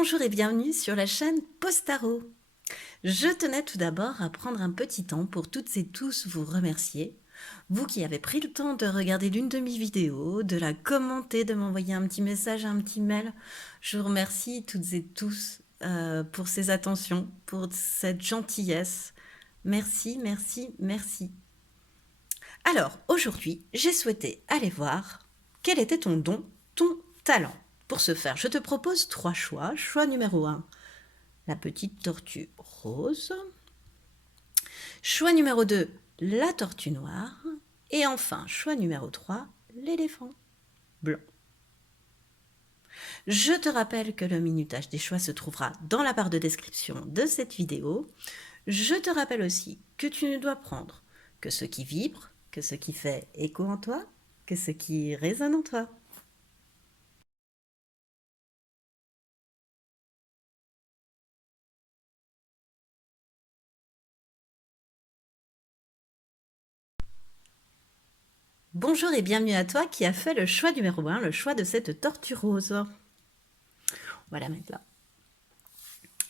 Bonjour et bienvenue sur la chaîne Postaro. Je tenais tout d'abord à prendre un petit temps pour toutes et tous vous remercier. Vous qui avez pris le temps de regarder l'une de mes vidéos, de la commenter, de m'envoyer un petit message, un petit mail. Je vous remercie toutes et tous pour ces attentions, pour cette gentillesse. Merci, merci, merci. Alors, aujourd'hui, j'ai souhaité aller voir quel était ton don, ton talent. Pour ce faire, je te propose 3 choix. Choix numéro 1, la petite tortue rose. Choix numéro 2, la tortue noire. Et enfin, choix numéro 3, l'éléphant blanc. Je te rappelle que le minutage des choix se trouvera dans la barre de description de cette vidéo. Je te rappelle aussi que tu ne dois prendre que ce qui vibre, que ce qui fait écho en toi, que ce qui résonne en toi. Bonjour et bienvenue à toi qui a fait le choix numéro 1, le choix de cette tortue rose. On va la mettre là.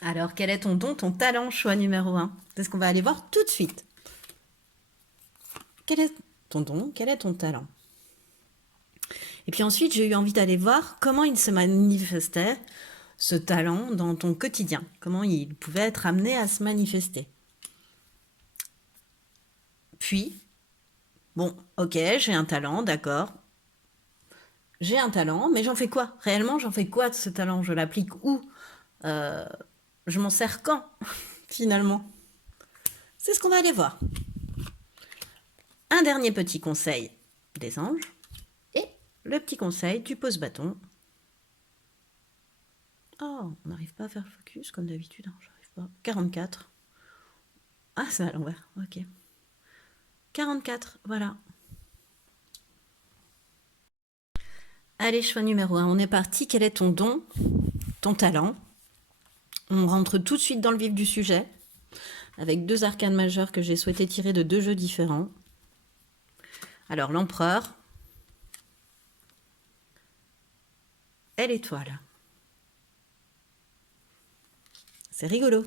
Alors, quel est ton don, ton talent, choix numéro 1? C'est ce qu'on va aller voir tout de suite. Quel est ton don? Quel est ton talent? Et puis ensuite, j'ai eu envie d'aller voir comment il se manifestait, ce talent, dans ton quotidien. Comment il pouvait être amené à se manifester. Puis, bon, ok, j'ai un talent, d'accord. J'ai un talent, mais j'en fais quoi? Réellement, j'en fais quoi de ce talent? Je l'applique où? Je m'en sers quand, finalement? C'est ce qu'on va aller voir. Un dernier petit conseil des anges et le petit conseil du pose-bâton. Oh, on n'arrive pas à faire focus comme d'habitude, hein, j'arrive pas. 44. Ah, c'est à l'envers, ok. 44, voilà. Allez, choix numéro 1, on est parti. Quel est ton don, ton talent? On rentre tout de suite dans le vif du sujet, avec 2 arcanes majeures que j'ai souhaité tirer de 2 jeux différents. Alors, l'empereur et l'étoile. C'est rigolo.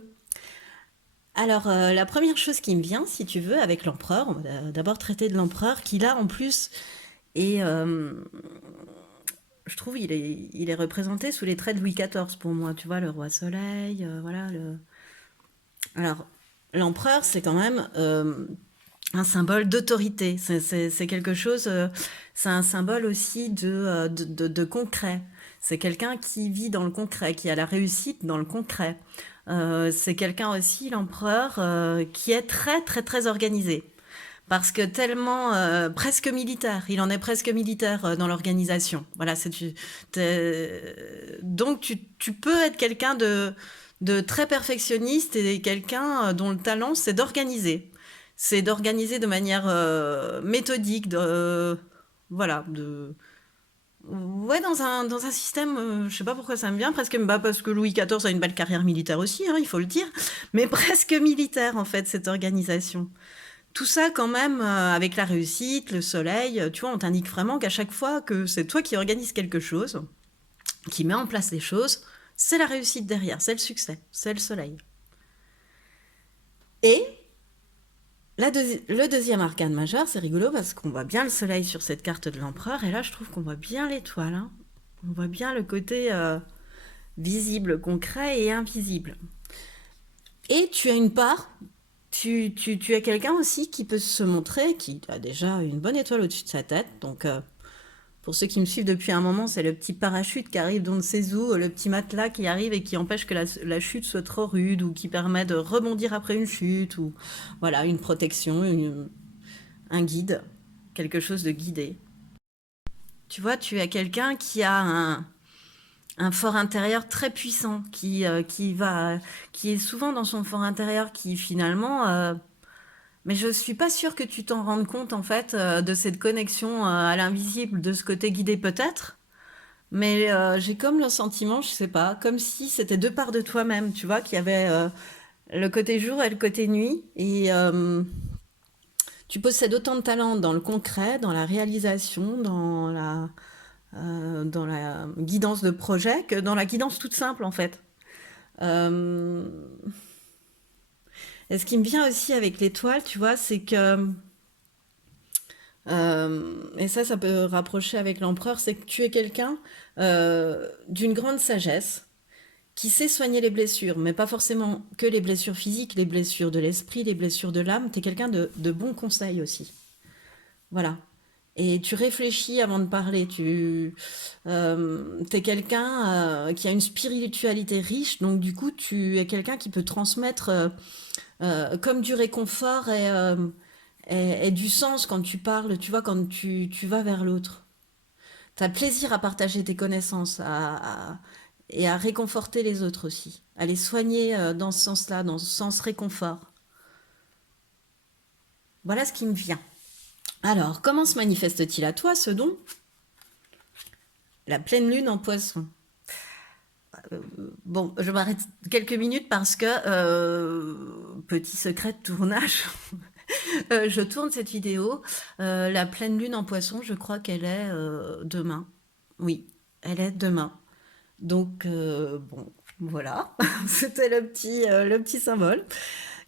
Alors, la première chose qui me vient, si tu veux, avec l'empereur, on va d'abord traiter de l'empereur, qui là, en plus, est, je trouve, il est représenté sous les traits de Louis XIV pour moi, tu vois, le roi soleil, voilà. Alors, l'empereur, c'est quand même un symbole d'autorité, c'est quelque chose, c'est un symbole aussi de concret. C'est quelqu'un qui vit dans le concret, qui a la réussite dans le concret. C'est quelqu'un aussi, l'empereur, qui est très très très organisé. Parce que tellement presque militaire, il en est presque militaire dans l'organisation. Voilà, donc tu peux être quelqu'un de très perfectionniste et quelqu'un dont le talent c'est d'organiser. C'est d'organiser de manière méthodique, voilà, ouais, dans un système, je sais pas pourquoi ça me vient, presque bah, parce que Louis XIV a une belle carrière militaire aussi, hein, il faut le dire, mais presque militaire en fait, cette organisation. Tout ça quand même avec la réussite, le soleil, tu vois, on t'indique vraiment qu'à chaque fois que c'est toi qui organise quelque chose, qui met en place les choses, c'est la réussite derrière, c'est le succès, c'est le soleil. Et le deuxième arcane majeur, c'est rigolo parce qu'on voit bien le soleil sur cette carte de l'empereur, et là je trouve qu'on voit bien l'étoile, hein. On voit bien le côté visible, concret et invisible. Et tu as une part, tu as quelqu'un aussi qui peut se montrer, qui a déjà une bonne étoile au-dessus de sa tête. Donc, pour ceux qui me suivent depuis un moment, c'est le petit parachute qui arrive d'on ne sait où, le petit matelas qui arrive et qui empêche que la chute soit trop rude ou qui permet de rebondir après une chute, ou voilà, une protection, un guide, quelque chose de guidé. Tu vois, tu as quelqu'un qui a un fort intérieur très puissant, qui est souvent dans son fort intérieur, qui finalement... mais je suis pas sûre que tu t'en rendes compte, en fait, de cette connexion à l'invisible, de ce côté guidé peut-être. Mais j'ai comme le sentiment, je sais pas, comme si c'était 2 parts de toi-même, tu vois, qu'il y avait le côté jour et le côté nuit. Et tu possèdes autant de talent dans le concret, dans la réalisation, dans la guidance de projet, que dans la guidance toute simple, en fait. Euh, et ce qui me vient aussi avec l'étoile, tu vois, c'est que, et ça peut rapprocher avec l'empereur, c'est que tu es quelqu'un d'une grande sagesse, qui sait soigner les blessures, mais pas forcément que les blessures physiques, les blessures de l'esprit, les blessures de l'âme. Tu es quelqu'un de bons conseils aussi. Voilà. Et tu réfléchis avant de parler. Tu es quelqu'un qui a une spiritualité riche, donc du coup, tu es quelqu'un qui peut transmettre comme du réconfort et du sens quand tu parles, tu vois, quand tu vas vers l'autre. Tu as plaisir à partager tes connaissances et à réconforter les autres aussi, à les soigner dans ce sens-là, dans ce sens réconfort. Voilà ce qui me vient. Alors, comment se manifeste-t-il à toi ce don? La pleine lune en poisson. Bon, je m'arrête quelques minutes parce que, petit secret de tournage, je tourne cette vidéo. La pleine lune en poisson, je crois qu'elle est demain. Oui, elle est demain. Donc, bon, voilà, c'était le petit symbole.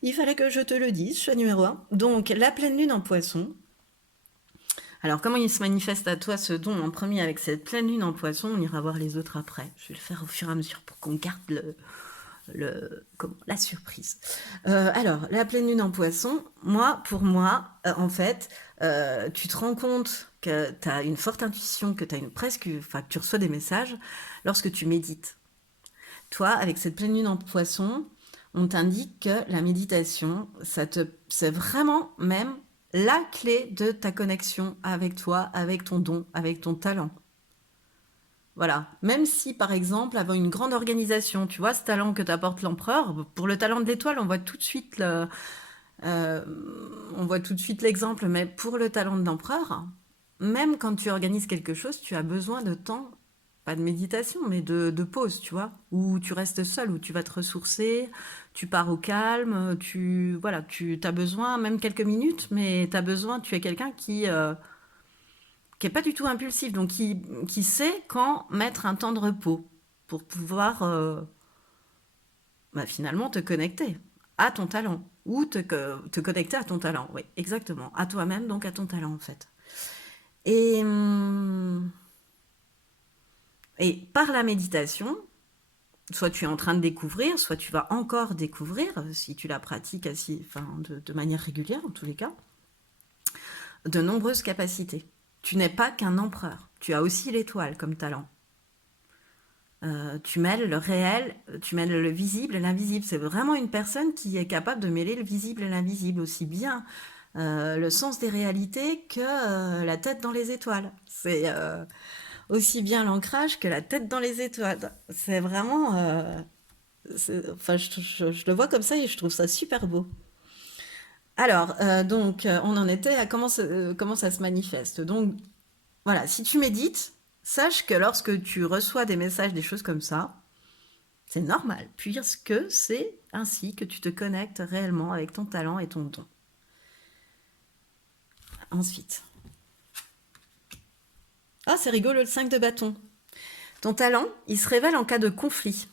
Il fallait que je te le dise, choix numéro un. Donc, la pleine lune en poisson. Alors, comment il se manifeste à toi ce don en premier avec cette pleine lune en poisson? On ira voir les autres après. Je vais le faire au fur et à mesure pour qu'on garde la surprise. Alors, la pleine lune en poisson, pour moi, en fait, tu te rends compte que tu as une forte intuition, que que tu reçois des messages lorsque tu médites. Toi, avec cette pleine lune en poisson, on t'indique que la méditation, c'est vraiment même la clé de ta connexion avec toi, avec ton don, avec ton talent. Voilà. Même si, par exemple, avant une grande organisation, tu vois, ce talent que t'apporte l'empereur, pour le talent de l'étoile, on voit tout de suite euh, on voit tout de suite l'exemple, mais pour le talent de l'empereur, même quand tu organises quelque chose, tu as besoin de temps, pas de méditation, mais de pause, tu vois, où tu restes seul, où tu vas te ressourcer, tu pars au calme, voilà, tu as besoin, même quelques minutes, mais tu as besoin, tu es quelqu'un qui est pas du tout impulsif, donc qui sait quand mettre un temps de repos pour pouvoir finalement te connecter à ton talent ou te connecter à ton talent. Oui, exactement. À toi-même, donc à ton talent en fait. Et, hum, et par la méditation, soit tu es en train de découvrir, soit tu vas encore découvrir, si tu la pratiques de manière régulière en tous les cas, de nombreuses capacités. Tu n'es pas qu'un empereur, tu as aussi l'étoile comme talent. Tu mêles le réel, tu mêles le visible et l'invisible. C'est vraiment une personne qui est capable de mêler le visible et l'invisible, aussi bien le sens des réalités que la tête dans les étoiles. C'est aussi bien l'ancrage que la tête dans les étoiles. C'est vraiment... enfin, je le vois comme ça et je trouve ça super beau. Alors, on en était à comment ça se manifeste. Donc, voilà, si tu médites, sache que lorsque tu reçois des messages, des choses comme ça, c'est normal, puisque c'est ainsi que tu te connectes réellement avec ton talent et ton don. Ensuite. Ah, c'est rigolo, le 5 de bâton. Ton talent, il se révèle en cas de conflit.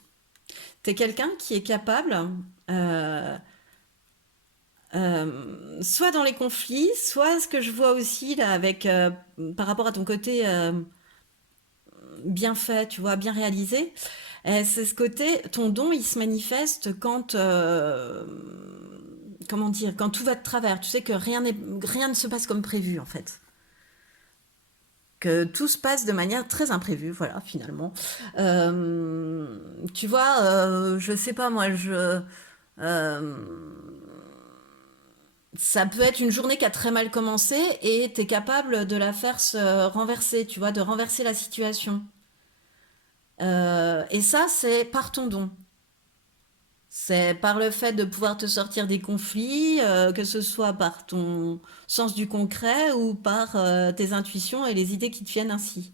T'es quelqu'un qui est capable, euh, soit dans les conflits, soit ce que je vois aussi là, par rapport à ton côté bien fait, tu vois, bien réalisé, c'est ce côté, ton don, il se manifeste quand, comment dire, quand tout va de travers. Tu sais que rien ne se passe comme prévu, en fait. Que tout se passe de manière très imprévue, voilà, finalement. Tu vois, je sais pas, moi, euh, ça peut être une journée qui a très mal commencé et t'es capable de la faire se renverser, tu vois, de renverser la situation. Et ça, c'est par ton don. C'est par le fait de pouvoir te sortir des conflits, que ce soit par ton sens du concret ou par tes intuitions et les idées qui te viennent ainsi.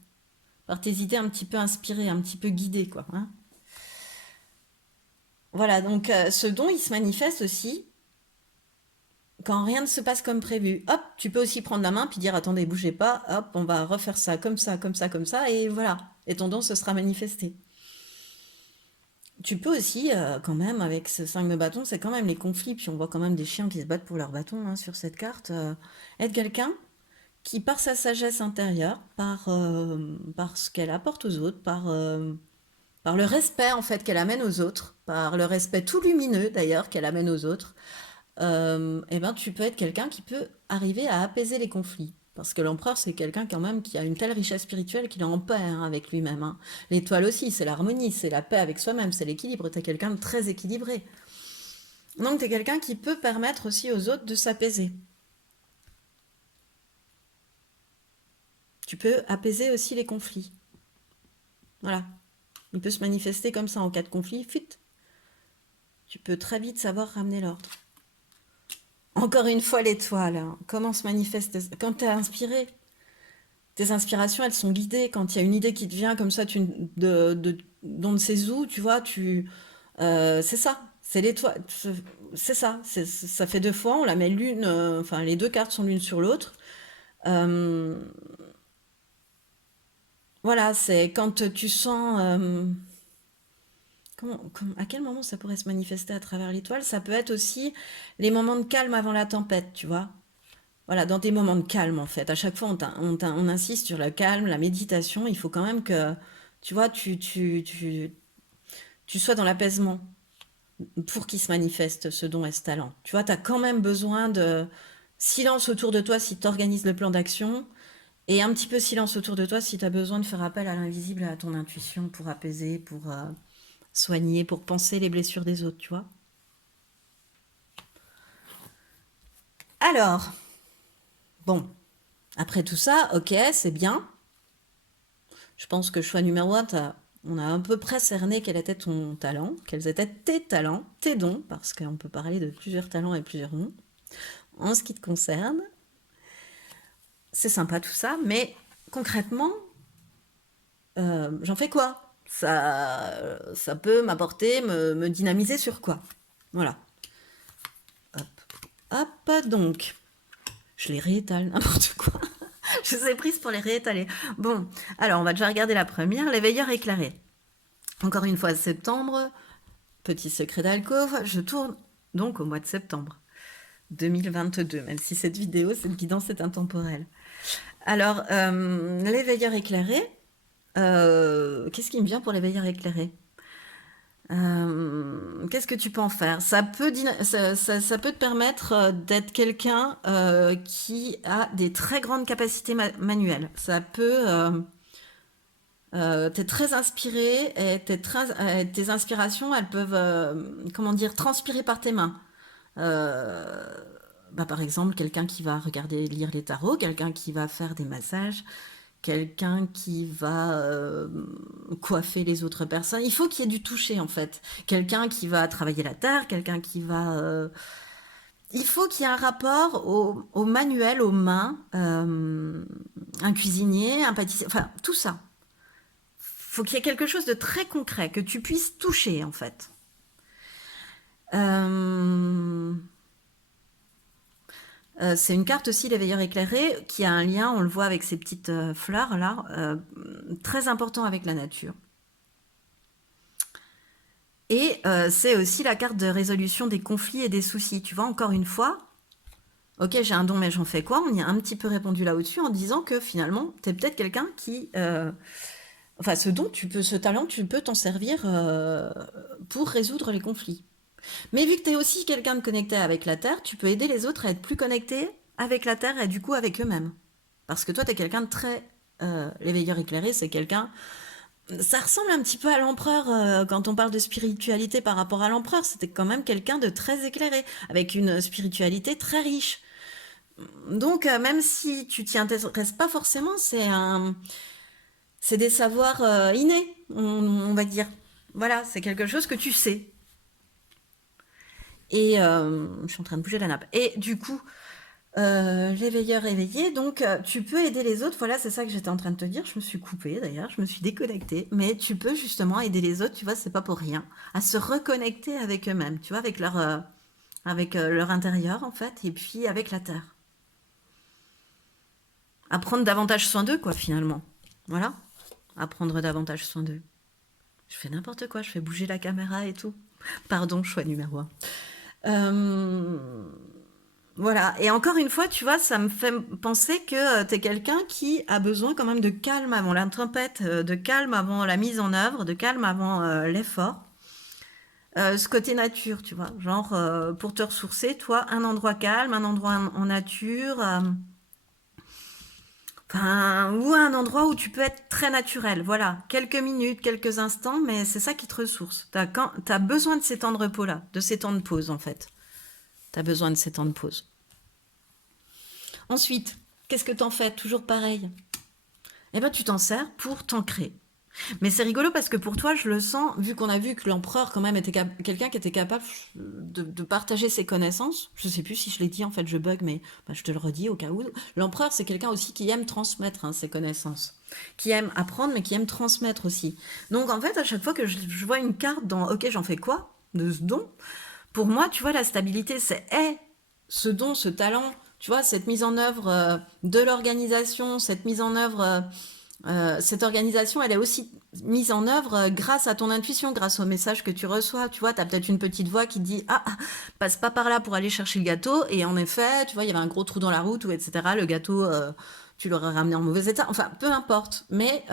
Par tes idées un petit peu inspirées, un petit peu guidées, quoi, hein. Voilà, donc ce don, il se manifeste aussi quand rien ne se passe comme prévu. Hop, tu peux aussi prendre la main puis dire attendez, bougez pas, hop, on va refaire ça comme ça, comme ça, comme ça, et voilà. Et ton don se sera manifesté. tu peux aussi, quand même, avec ce 5 de bâton, c'est quand même les conflits, puis on voit quand même des chiens qui se battent pour leur bâton hein, sur cette carte. Être quelqu'un qui, par sa sagesse intérieure, par ce qu'elle apporte aux autres, par le respect en fait qu'elle amène aux autres, par le respect tout lumineux d'ailleurs qu'elle amène aux autres, et ben tu peux être quelqu'un qui peut arriver à apaiser les conflits. Parce que l'empereur, c'est quelqu'un quand même qui a une telle richesse spirituelle qu'il est en paix hein, avec lui-même. Hein. L'étoile aussi, c'est l'harmonie, c'est la paix avec soi-même, c'est l'équilibre. Tu es quelqu'un de très équilibré. Donc tu es quelqu'un qui peut permettre aussi aux autres de s'apaiser. Tu peux apaiser aussi les conflits. Voilà. Il peut se manifester comme ça en cas de conflit. Fuite. Tu peux très vite savoir ramener l'ordre. Encore une fois, l'étoile. Hein. Comment se manifeste quand tu es inspiré? Tes inspirations, elles sont guidées. Quand il y a une idée qui te vient comme ça, d'on ne sait où, tu vois, c'est ça. C'est l'étoile. C'est ça. Ça fait deux fois. On la met l'une. Enfin, les deux cartes sont l'une sur l'autre. Euh, voilà, c'est quand tu sens. À quel moment ça pourrait se manifester à travers l'étoile? Ça peut être aussi les moments de calme avant la tempête, tu vois. Voilà, dans des moments de calme, en fait. À chaque fois, on insiste sur le calme, la méditation. Il faut quand même que, tu vois, tu sois dans l'apaisement pour qu'il se manifeste ce don et ce talent. Tu vois, tu as quand même besoin de silence autour de toi si tu organises le plan d'action et un petit peu silence autour de toi si tu as besoin de faire appel à l'invisible et à ton intuition pour apaiser, pour soigner, pour penser les blessures des autres, tu vois. Alors, bon, après tout ça, ok, c'est bien. Je pense que choix numéro un, on a à peu près cerné quel était ton talent, quels étaient tes talents, tes dons, parce qu'on peut parler de plusieurs talents et plusieurs dons. En ce qui te concerne, c'est sympa tout ça, mais concrètement, j'en fais quoi? Ça peut m'apporter, me dynamiser sur quoi? Voilà. Hop, hop, donc, je les réétale, n'importe quoi. Je vous ai prise pour les réétaler. Bon, alors on va déjà regarder la première, l'éveilleur éclairé. Encore une fois, septembre, petit secret d'alcôve, je tourne donc au mois de septembre 2022, même si cette vidéo, cette guidance est intemporelle. Alors, l'éveilleur éclairé, qu'est-ce qui me vient pour l'éveilleur éclairé? Qu'est-ce que tu peux en faire? Ça peut te permettre d'être quelqu'un qui a des très grandes capacités manuelles. Ça peut... t'es très inspiré et tes inspirations, elles peuvent, comment dire, transpirer par tes mains. Euh, par exemple, quelqu'un qui va regarder, lire les tarots, quelqu'un qui va faire des massages, quelqu'un qui va coiffer les autres personnes. Il faut qu'il y ait du toucher en fait. Quelqu'un qui va travailler la terre, quelqu'un qui va... Il faut qu'il y ait un rapport au manuel, aux mains, un cuisinier, un pâtissier, enfin tout ça. Faut qu'il y ait quelque chose de très concret, que tu puisses toucher en fait. C'est une carte aussi, l'éveilleur éclairé, qui a un lien, on le voit avec ces petites fleurs là, très important avec la nature. Et c'est aussi la carte de résolution des conflits et des soucis. Tu vois, encore une fois, ok, j'ai un don, mais j'en fais quoi? On y a un petit peu répondu là au-dessus en disant que finalement, tu es peut-être quelqu'un qui... enfin, ce talent, tu peux t'en servir pour résoudre les conflits. Mais vu que tu es aussi quelqu'un de connecté avec la Terre, tu peux aider les autres à être plus connectés avec la Terre et du coup avec eux-mêmes. Parce que toi, tu es quelqu'un de très... l'éveilleur éclairé, c'est quelqu'un... Ça ressemble un petit peu à l'empereur quand on parle de spiritualité par rapport à l'empereur. C'était quand même quelqu'un de très éclairé, avec une spiritualité très riche. Donc, même si tu t'y intéresses pas forcément, c'est des savoirs innés, on va dire. Voilà, c'est quelque chose que tu sais. Et je suis en train de bouger la nappe. Et du coup, l'éveilleur éveillé, donc tu peux aider les autres. Voilà, c'est ça que j'étais en train de te dire. Je me suis coupée d'ailleurs, je me suis déconnectée. Mais tu peux justement aider les autres, tu vois, c'est pas pour rien, à se reconnecter avec eux-mêmes, tu vois, avec leur intérieur en fait, et puis avec la terre. À prendre davantage soin d'eux, quoi, finalement. Voilà, à prendre davantage soin d'eux. Je fais n'importe quoi, je fais bouger la caméra et tout. Pardon, choix numéro un. Euh, Voilà. Et encore une fois, tu vois, ça me fait penser que t'es quelqu'un qui a besoin quand même de calme avant la tempête, de calme avant la mise en œuvre, de calme avant l'effort. Ce côté nature, tu vois, genre pour te ressourcer, toi, un endroit calme, un endroit en nature, enfin, ou un endroit où tu peux être très naturel. Voilà, quelques minutes, quelques instants, mais c'est ça qui te ressource. T'as besoin de ces temps de repos-là, de ces temps de pause en fait. T'as besoin de ces temps de pause. Ensuite, qu'est-ce que t'en fais? Toujours pareil. Eh ben, tu t'en sers pour t'ancrer. Mais c'est rigolo parce que pour toi, je le sens, vu qu'on a vu que l'empereur quand même était quelqu'un qui était capable de partager ses connaissances. Je sais plus si je l'ai dit, en fait, je bug, mais bah, je te le redis au cas où. L'empereur, c'est quelqu'un aussi qui aime transmettre hein, ses connaissances, qui aime apprendre, mais qui aime transmettre aussi. Donc en fait, à chaque fois que je vois une carte dans OK, j'en fais quoi de ce don, pour moi, tu vois, la stabilité, c'est ce don, ce talent, tu vois, cette mise en œuvre de l'organisation, cette mise en œuvre cette organisation, elle est aussi mise en œuvre grâce à ton intuition, grâce au message que tu reçois. Tu vois, tu as peut-être une petite voix qui te dit ah, passe pas par là pour aller chercher le gâteau. Et en effet, tu vois, il y avait un gros trou dans la route, ou etc. Le gâteau, tu l'aurais ramené en mauvais état. Enfin, peu importe. Mais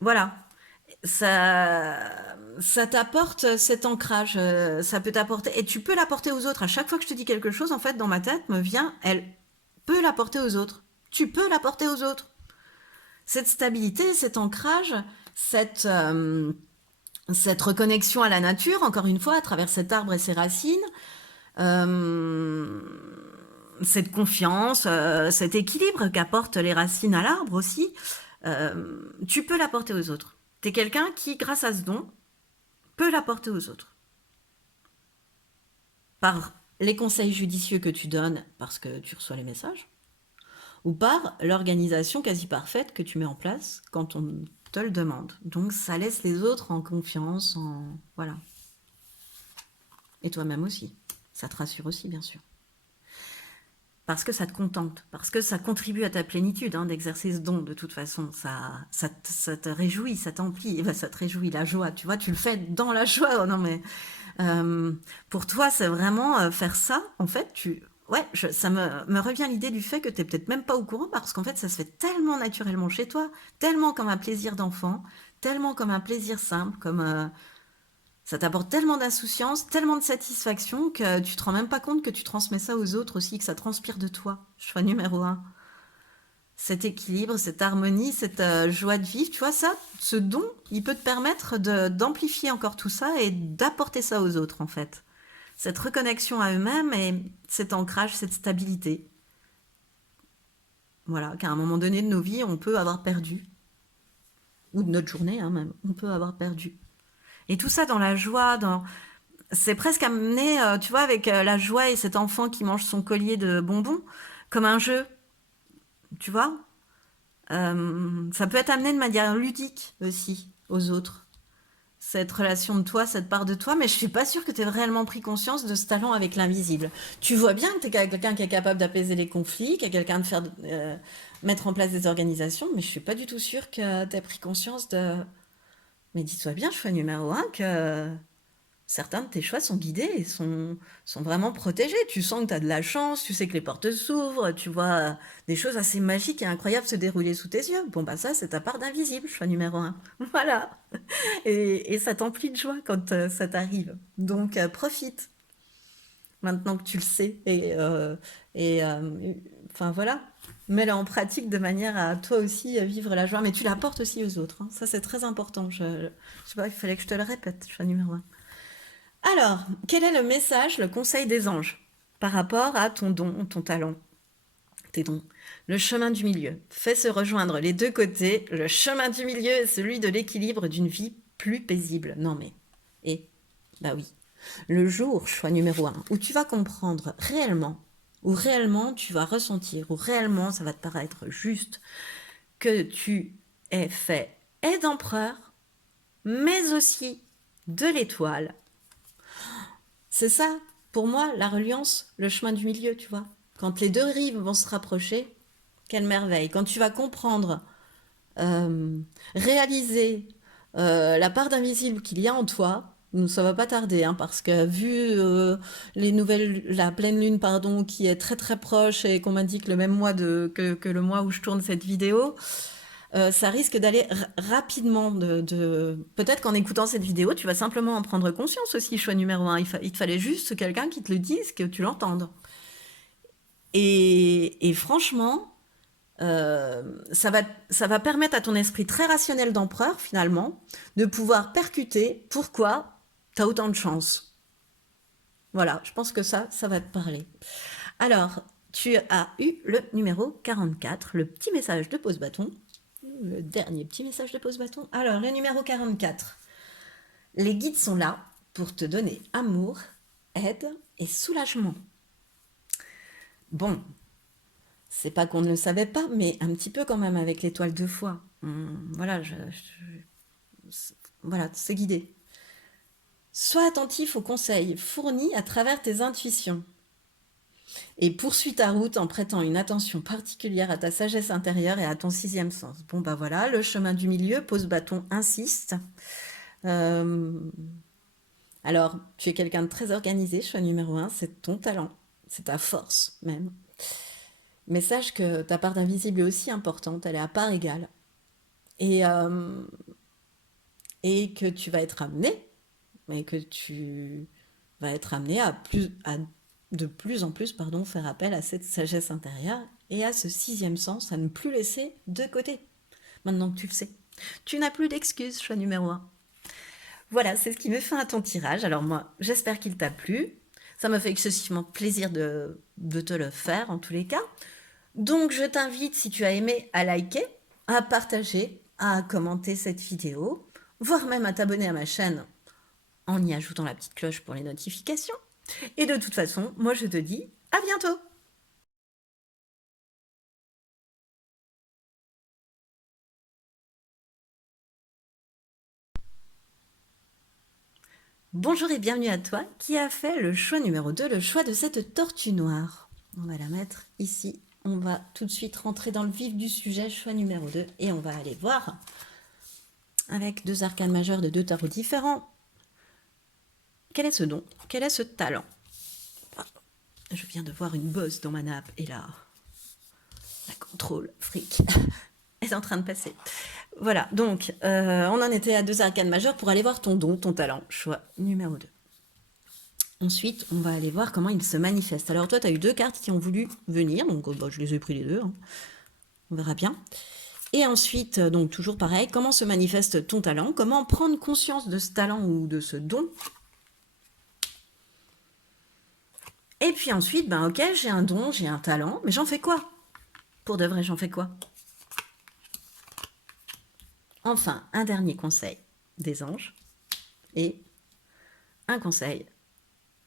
voilà, ça, ça t'apporte cet ancrage. Ça peut t'apporter. Et tu peux l'apporter aux autres. À chaque fois que je te dis quelque chose, en fait, dans ma tête, me vient, elle peut l'apporter aux autres. Tu peux l'apporter aux autres. Cette stabilité, cet ancrage, cette, euh, cette reconnexion à la nature, encore une fois, à travers cet arbre et ses racines, euh, cette confiance, cet équilibre qu'apportent les racines à l'arbre aussi, tu peux l'apporter aux autres. Tu es quelqu'un qui, grâce à ce don, peut l'apporter aux autres. Par les conseils judicieux que tu donnes parce que tu reçois les messages, ou par l'organisation quasi parfaite que tu mets en place quand on te le demande. Donc ça laisse les autres en confiance, en voilà. Et toi-même aussi. Ça te rassure aussi, bien sûr. Parce que ça te contente, parce que ça contribue à ta plénitude hein, d'exercer ce don de toute façon. Ça te réjouit, ça t'emplit, et ben, ça te réjouit, la joie. Tu vois, tu le fais dans la joie. Oh non mais euh, pour toi, c'est vraiment faire ça. En fait, ouais, ça me revient l'idée du fait que tu n'es peut-être même pas au courant parce qu'en fait, ça se fait tellement naturellement chez toi, tellement comme un plaisir d'enfant, tellement comme un plaisir simple, comme ça t'apporte tellement d'insouciance, tellement de satisfaction que tu te rends même pas compte que tu transmets ça aux autres aussi, que ça transpire de toi. Choix numéro un. Cet équilibre, cette harmonie, cette joie de vivre, tu vois, ça, ce don, il peut te permettre d'amplifier encore tout ça et d'apporter ça aux autres, en fait. Cette reconnexion à eux-mêmes et cet ancrage, cette stabilité. Voilà, qu'à un moment donné de nos vies, on peut avoir perdu. Ou de notre journée, hein, même. On peut avoir perdu. Et tout ça dans la joie, c'est presque amené, tu vois, avec la joie et cet enfant qui mange son collier de bonbons, comme un jeu, tu vois. Ça peut être amené de manière ludique aussi aux autres. Cette relation de toi, cette part de toi, mais je suis pas sûre que tu aies réellement pris conscience de ce talent avec l'invisible. Tu vois bien que tu es quelqu'un qui est capable d'apaiser les conflits, qui est quelqu'un de faire mettre en place des organisations, mais je suis pas du tout sûre que tu aies pris conscience de. Mais dis-toi bien, choix numéro un, que certains de tes choix sont guidés et sont vraiment protégés. Tu sens que tu as de la chance, tu sais que les portes s'ouvrent, tu vois des choses assez magiques et incroyables se dérouler sous tes yeux. Bon, bah ça, c'est ta part d'invisible, choix numéro un. Voilà. Et ça t'emplit de joie quand ça t'arrive. Donc, profite maintenant que tu le sais. Et enfin, voilà. Mets-le en pratique de manière à toi aussi vivre la joie. Mais tu l'apportes aussi aux autres. Hein. Ça, c'est très important. Je sais pas, il fallait que je te le répète, choix numéro un. Alors, quel est le message, le conseil des anges par rapport à ton don, ton talent, tes dons? Le chemin du milieu. Fais se rejoindre les deux côtés. Le chemin du milieu est celui de l'équilibre d'une vie plus paisible. Non mais, et, bah oui. Le jour, choix numéro un, où tu vas comprendre réellement, où réellement tu vas ressentir, où réellement ça va te paraître juste que tu es fait et d'empereur, mais aussi de l'étoile. C'est ça, pour moi, la reliance, le chemin du milieu, tu vois. Quand les deux rives vont se rapprocher, quelle merveille. Quand tu vas comprendre, réaliser, la part d'invisible qu'il y a en toi, ça va pas tarder, hein, parce que vu la pleine lune, pardon, qui est très très proche et qu'on m'indique le même mois que le mois où je tourne cette vidéo, ça risque d'aller rapidement. Peut-être qu'en écoutant cette vidéo, tu vas simplement en prendre conscience aussi, choix numéro un. Il te fallait juste quelqu'un qui te le dise, que tu l'entendes. Et franchement, ça va permettre à ton esprit très rationnel d'empereur, finalement, de pouvoir percuter pourquoi tu as autant de chance. Voilà, je pense que ça va te parler. Alors, tu as eu le numéro 44, le petit message de pause bâton. Le dernier petit message de pause bâton. Alors, le numéro 44. Les guides sont là pour te donner amour, aide et soulagement. Bon, c'est pas qu'on ne le savait pas, mais un petit peu quand même avec l'étoile de foi. Voilà, voilà, c'est guidé. Sois attentif aux conseils fournis à travers tes intuitions. Et poursuis ta route en prêtant une attention particulière à ta sagesse intérieure et à ton sixième sens. Bon, bah voilà, le chemin du milieu, pose bâton, insiste. Alors, tu es quelqu'un de très organisé, choix numéro un, c'est ton talent, c'est ta force même. Mais sache que ta part d'invisible est aussi importante, elle est à part égale. Et, euh, et que tu vas être amené, mais que tu vas être amené à de plus en plus, pardon, faire appel à cette sagesse intérieure et à ce sixième sens, à ne plus laisser de côté. Maintenant que tu le sais, tu n'as plus d'excuses, choix numéro un. Voilà, c'est ce qui me fait à ton tirage. Alors moi, j'espère qu'il t'a plu. Ça m'a fait excessivement plaisir de te le faire, en tous les cas. Donc, je t'invite, si tu as aimé, à liker, à partager, à commenter cette vidéo, voire même à t'abonner à ma chaîne en y ajoutant la petite cloche pour les notifications. Et de toute façon, moi, je te dis à bientôt. Bonjour et bienvenue à toi qui a fait le choix numéro 2, le choix de cette tortue noire. On va la mettre ici. On va tout de suite rentrer dans le vif du sujet, choix numéro 2, et on va aller voir avec deux arcanes majeures de deux tarots différents. Quel est ce don? Quel est ce talent? Je viens de voir une bosse dans ma nappe et là, la contrôle fric est en train de passer. Voilà, donc on en était à deux arcanes majeures pour aller voir ton don, ton talent, choix numéro 2. Ensuite, on va aller voir comment il se manifeste. Alors toi, tu as eu deux cartes qui ont voulu venir, donc bah, je les ai pris les deux, hein. On verra bien. Et ensuite, donc toujours pareil, comment se manifeste ton talent, comment prendre conscience de ce talent ou de ce don. Et puis ensuite, ben ok, j'ai un don, j'ai un talent, mais j'en fais quoi? Pour de vrai, j'en fais quoi? Enfin, un dernier conseil des anges et un conseil.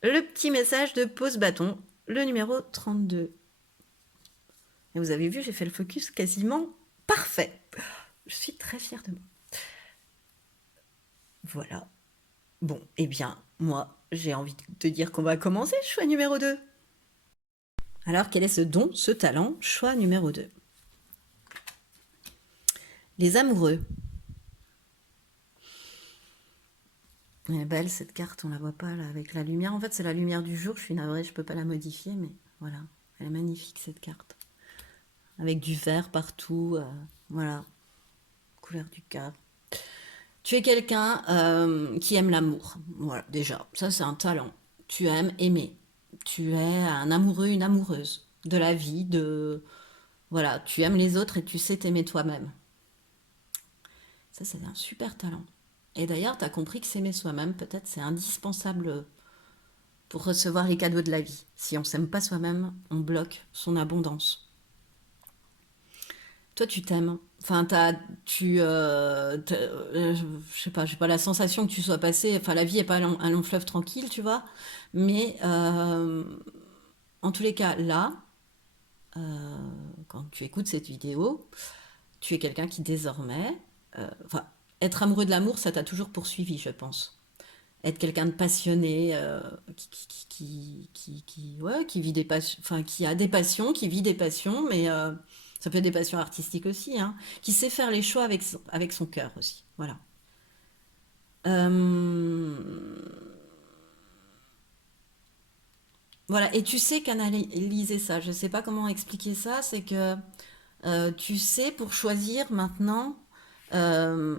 Le petit message de pause bâton, le numéro 32. Et vous avez vu, j'ai fait le focus quasiment parfait. Je suis très fière de moi. Voilà. Bon, eh bien, moi, j'ai envie de te dire qu'on va commencer, choix numéro 2. Alors, quel est ce don, ce talent, choix numéro 2? Les amoureux. Elle est belle cette carte, on la voit pas là avec la lumière. En fait, c'est la lumière du jour, je suis navrée, je peux pas la modifier, mais voilà. Elle est magnifique cette carte. Avec du vert partout, voilà. Couleur du cœur. Tu es quelqu'un qui aime l'amour. Voilà, déjà, ça c'est un talent. Tu aimes aimer. Tu es un amoureux, une amoureuse de la vie, de... Voilà, tu aimes les autres et tu sais t'aimer toi-même. Ça, c'est un super talent. Et d'ailleurs, tu as compris que s'aimer soi-même, peut-être, c'est indispensable pour recevoir les cadeaux de la vie. Si on s'aime pas soi-même, on bloque son abondance. Toi, tu t'aimes. Enfin, je sais pas, j'ai pas la sensation que tu sois passé. Enfin, la vie est pas un long fleuve tranquille, tu vois. Mais en tous les cas, là, quand tu écoutes cette vidéo, tu es quelqu'un qui désormais, enfin, être amoureux de l'amour, ça t'a toujours poursuivi, je pense. Être quelqu'un de passionné, ouais, qui vit des passions, enfin, qui a des passions, qui vit des passions, mais ça peut être des passions artistiques aussi, hein, qui sait faire les choix avec son cœur aussi. Voilà. Euh, voilà, et tu sais canaliser ça. Je sais pas comment expliquer ça. C'est que tu sais pour choisir maintenant, euh,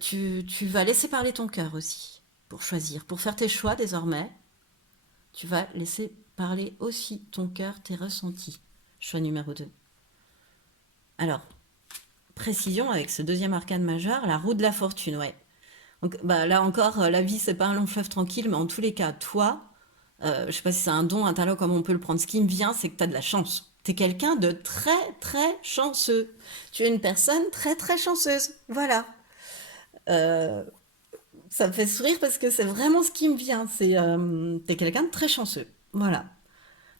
tu vas laisser parler ton cœur aussi pour choisir, pour faire tes choix désormais. Tu vas laisser parler aussi ton cœur, tes ressentis. Choix numéro 2. Alors, précision avec ce deuxième arcane majeur, la roue de la fortune, ouais. Donc, bah, là encore, la vie, c'est pas un long fleuve tranquille, mais en tous les cas, toi, je sais pas si c'est un don, un talent, comme on peut le prendre. Ce qui me vient, c'est que tu as de la chance. Tu es quelqu'un de très, très chanceux. Tu es une personne très, très chanceuse. Voilà. Euh, Ça me fait sourire parce que c'est vraiment ce qui me vient. T'es quelqu'un de très chanceux. Voilà.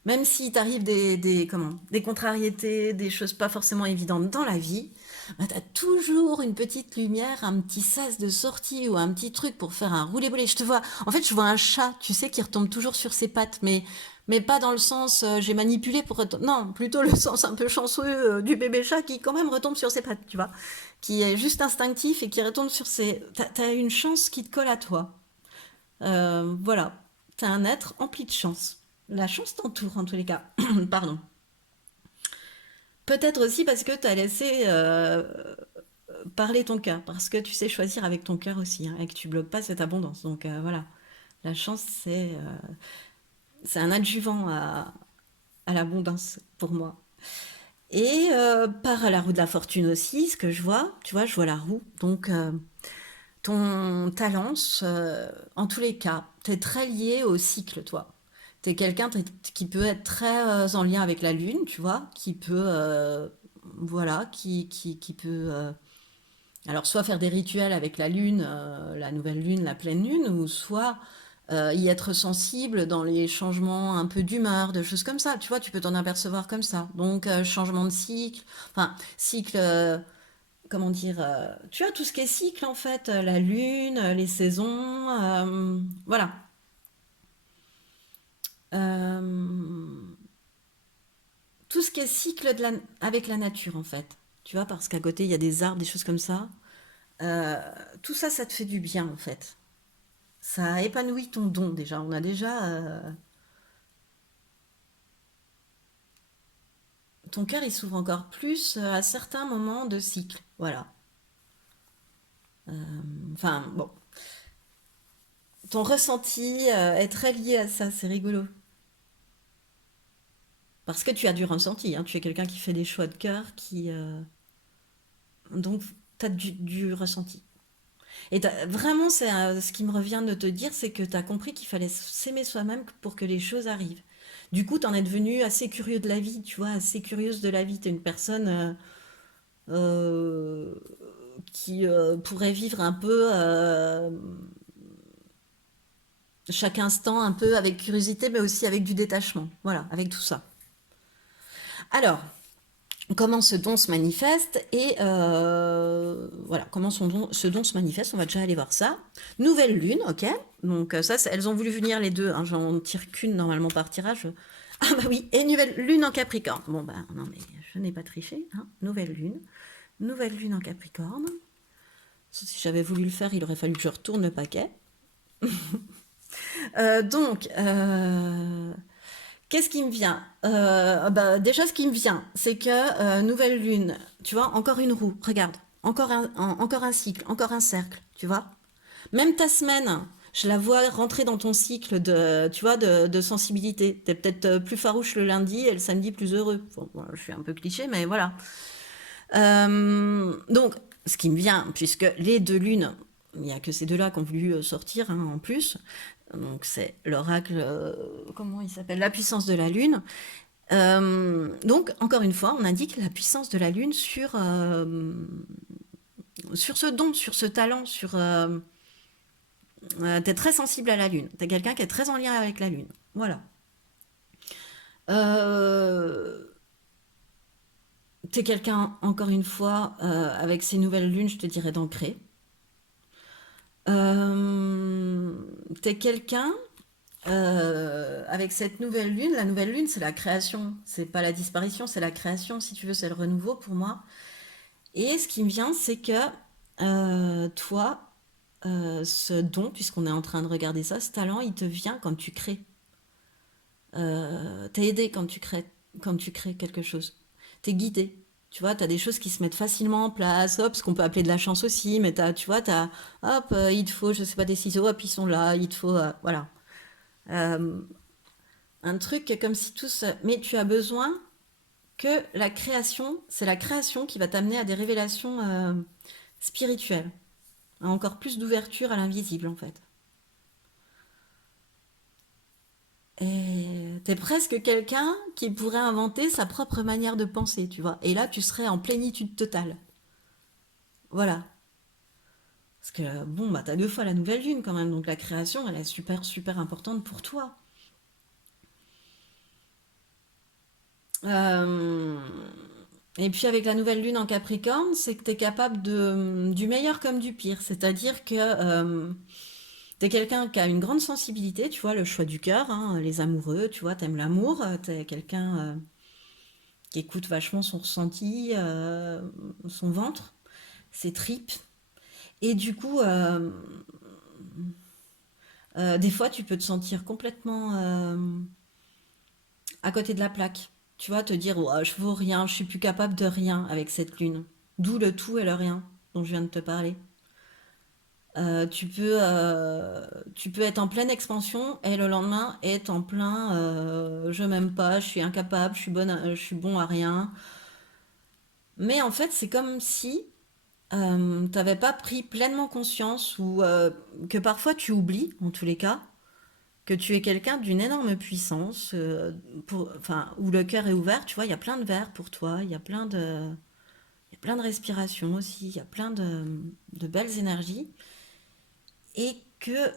Même s'il t'arrive des contrariétés, des choses pas forcément évidentes dans la vie, bah, t'as toujours une petite lumière, un petit sas de sortie ou un petit truc pour faire un roulé-boulé. Je te vois, en fait, je vois un chat, tu sais, qui retombe toujours sur ses pattes, mais pas dans le sens j'ai manipulé pour non, plutôt le sens un peu chanceux du bébé chat qui quand même retombe sur ses pattes, tu vois, qui est juste instinctif et qui retombe sur ses. T'as une chance qui te colle à toi. Voilà, t'es un être empli de chance. La chance t'entoure en tous les cas. Pardon. Peut-être aussi parce que t'as laissé parler ton cœur, parce que tu sais choisir avec ton cœur aussi, hein, et que tu bloques pas cette abondance. Donc voilà, la chance c'est un adjuvant à l'abondance pour moi. Et par la roue de la fortune aussi, ce que je vois, tu vois, je vois la roue. Donc ton talent, en tous les cas, tu es très lié au cycle, toi. Tu es quelqu'un qui peut être très en lien avec la lune, tu vois, qui peut, voilà, qui peut, alors soit faire des rituels avec la lune, la nouvelle lune, la pleine lune, ou soit y être sensible dans les changements un peu d'humeur, de choses comme ça, tu vois, tu peux t'en apercevoir comme ça. Donc, changement de cycle, enfin, cycle, comment dire, tu as tout ce qui est cycle en fait, la lune, les saisons, voilà. Euh, Tout ce qui est cycle avec la nature en fait. Tu vois, parce qu'à côté il y a des arbres, des choses comme ça. Euh, Tout ça, ça te fait du bien en fait. Ça épanouit ton don déjà. On a déjà ton cœur il s'ouvre encore plus à certains moments de cycle. Voilà. Enfin bon, ton ressenti est très lié à ça. C'est rigolo. Parce que tu as du ressenti, hein. Tu es quelqu'un qui fait des choix de cœur, donc tu as du ressenti. Et vraiment, c'est ce qui me revient de te dire, c'est que tu as compris qu'il fallait s'aimer soi-même pour que les choses arrivent. Du coup, tu en es devenu assez curieux de la vie, tu vois, assez curieuse de la vie. Tu es une personne euh, qui pourrait vivre un peu chaque instant, un peu avec curiosité, mais aussi avec du détachement. Voilà, avec tout ça. Alors, comment ce don se manifeste et voilà comment ce don se manifeste. On va déjà aller voir ça. Nouvelle lune, ok. Donc ça, elles ont voulu venir les deux. Hein, j'en tire qu'une normalement par tirage. Ah bah oui, et nouvelle lune en Capricorne. Bon bah non mais je n'ai pas triché. Hein. Nouvelle lune en Capricorne. Si j'avais voulu le faire, il aurait fallu que je retourne le paquet. Donc, qu'est-ce qui me vient bah, déjà, ce qui me vient, c'est que nouvelle lune, tu vois, encore une roue, regarde, encore un cycle, encore un cercle, tu vois. Même ta semaine, je la vois rentrer dans ton cycle de, tu vois, de sensibilité. T'es peut-être plus farouche le lundi et le samedi plus heureux. Bon, je suis un peu cliché, mais voilà. Donc, ce qui me vient, puisque les deux lunes, il n'y a que ces deux-là qui ont voulu sortir hein, en plus. Donc, c'est l'oracle, comment il s'appelle? La puissance de la lune. Donc, encore une fois, on indique la puissance de la lune sur ce don, sur ce talent, t'es très sensible à la lune. T'es quelqu'un qui est très en lien avec la lune. Voilà. Euh, T'es quelqu'un, encore une fois, avec ces nouvelles lunes, je te dirais d'ancrer. Euh, T'es quelqu'un avec cette nouvelle lune. La nouvelle lune, c'est la création. C'est pas la disparition, c'est la création, si tu veux, c'est le renouveau pour moi. Et ce qui me vient, c'est que toi, ce don, puisqu'on est en train de regarder ça, ce talent, il te vient quand tu crées. T'es aidé quand tu crées quelque chose. T'es guidé. Tu vois, t'as des choses qui se mettent facilement en place, hop, ce qu'on peut appeler de la chance aussi, mais tu vois, hop, il te faut, je sais pas, des ciseaux, hop, ils sont là, il te faut, voilà. Euh, un truc comme si tout ça... Mais tu as besoin que la création, c'est la création qui va t'amener à des révélations spirituelles, à encore plus d'ouverture à l'invisible, en fait. Et t'es presque quelqu'un qui pourrait inventer sa propre manière de penser, tu vois. Et là, tu serais en plénitude totale. Voilà. Parce que, bon, bah, t'as 2 fois la nouvelle lune quand même, donc la création, elle est super, super importante pour toi. Euh, Et puis avec la nouvelle lune en Capricorne, c'est que t'es capable du meilleur comme du pire. C'est-à-dire que t'es quelqu'un qui a une grande sensibilité, tu vois, le choix du cœur, hein, les amoureux, tu vois, t'aimes l'amour, t'es quelqu'un qui écoute vachement son ressenti, son ventre, ses tripes. Et du coup, des fois, tu peux te sentir complètement à côté de la plaque. Tu vois, te dire, oh, je vaux rien, je suis plus capable de rien avec cette lune. D'où le tout et le rien dont je viens de te parler. Tu peux être en pleine expansion et le lendemain être en plein je m'aime pas, je suis incapable, je suis bon à rien. Mais en fait, c'est comme si t'avais pas pris pleinement conscience ou que parfois tu oublies, en tous les cas, que tu es quelqu'un d'une énorme puissance, enfin, où le cœur est ouvert, tu vois, il y a plein de verres pour toi, il y a plein de respirations aussi, il y a plein de belles énergies, et que,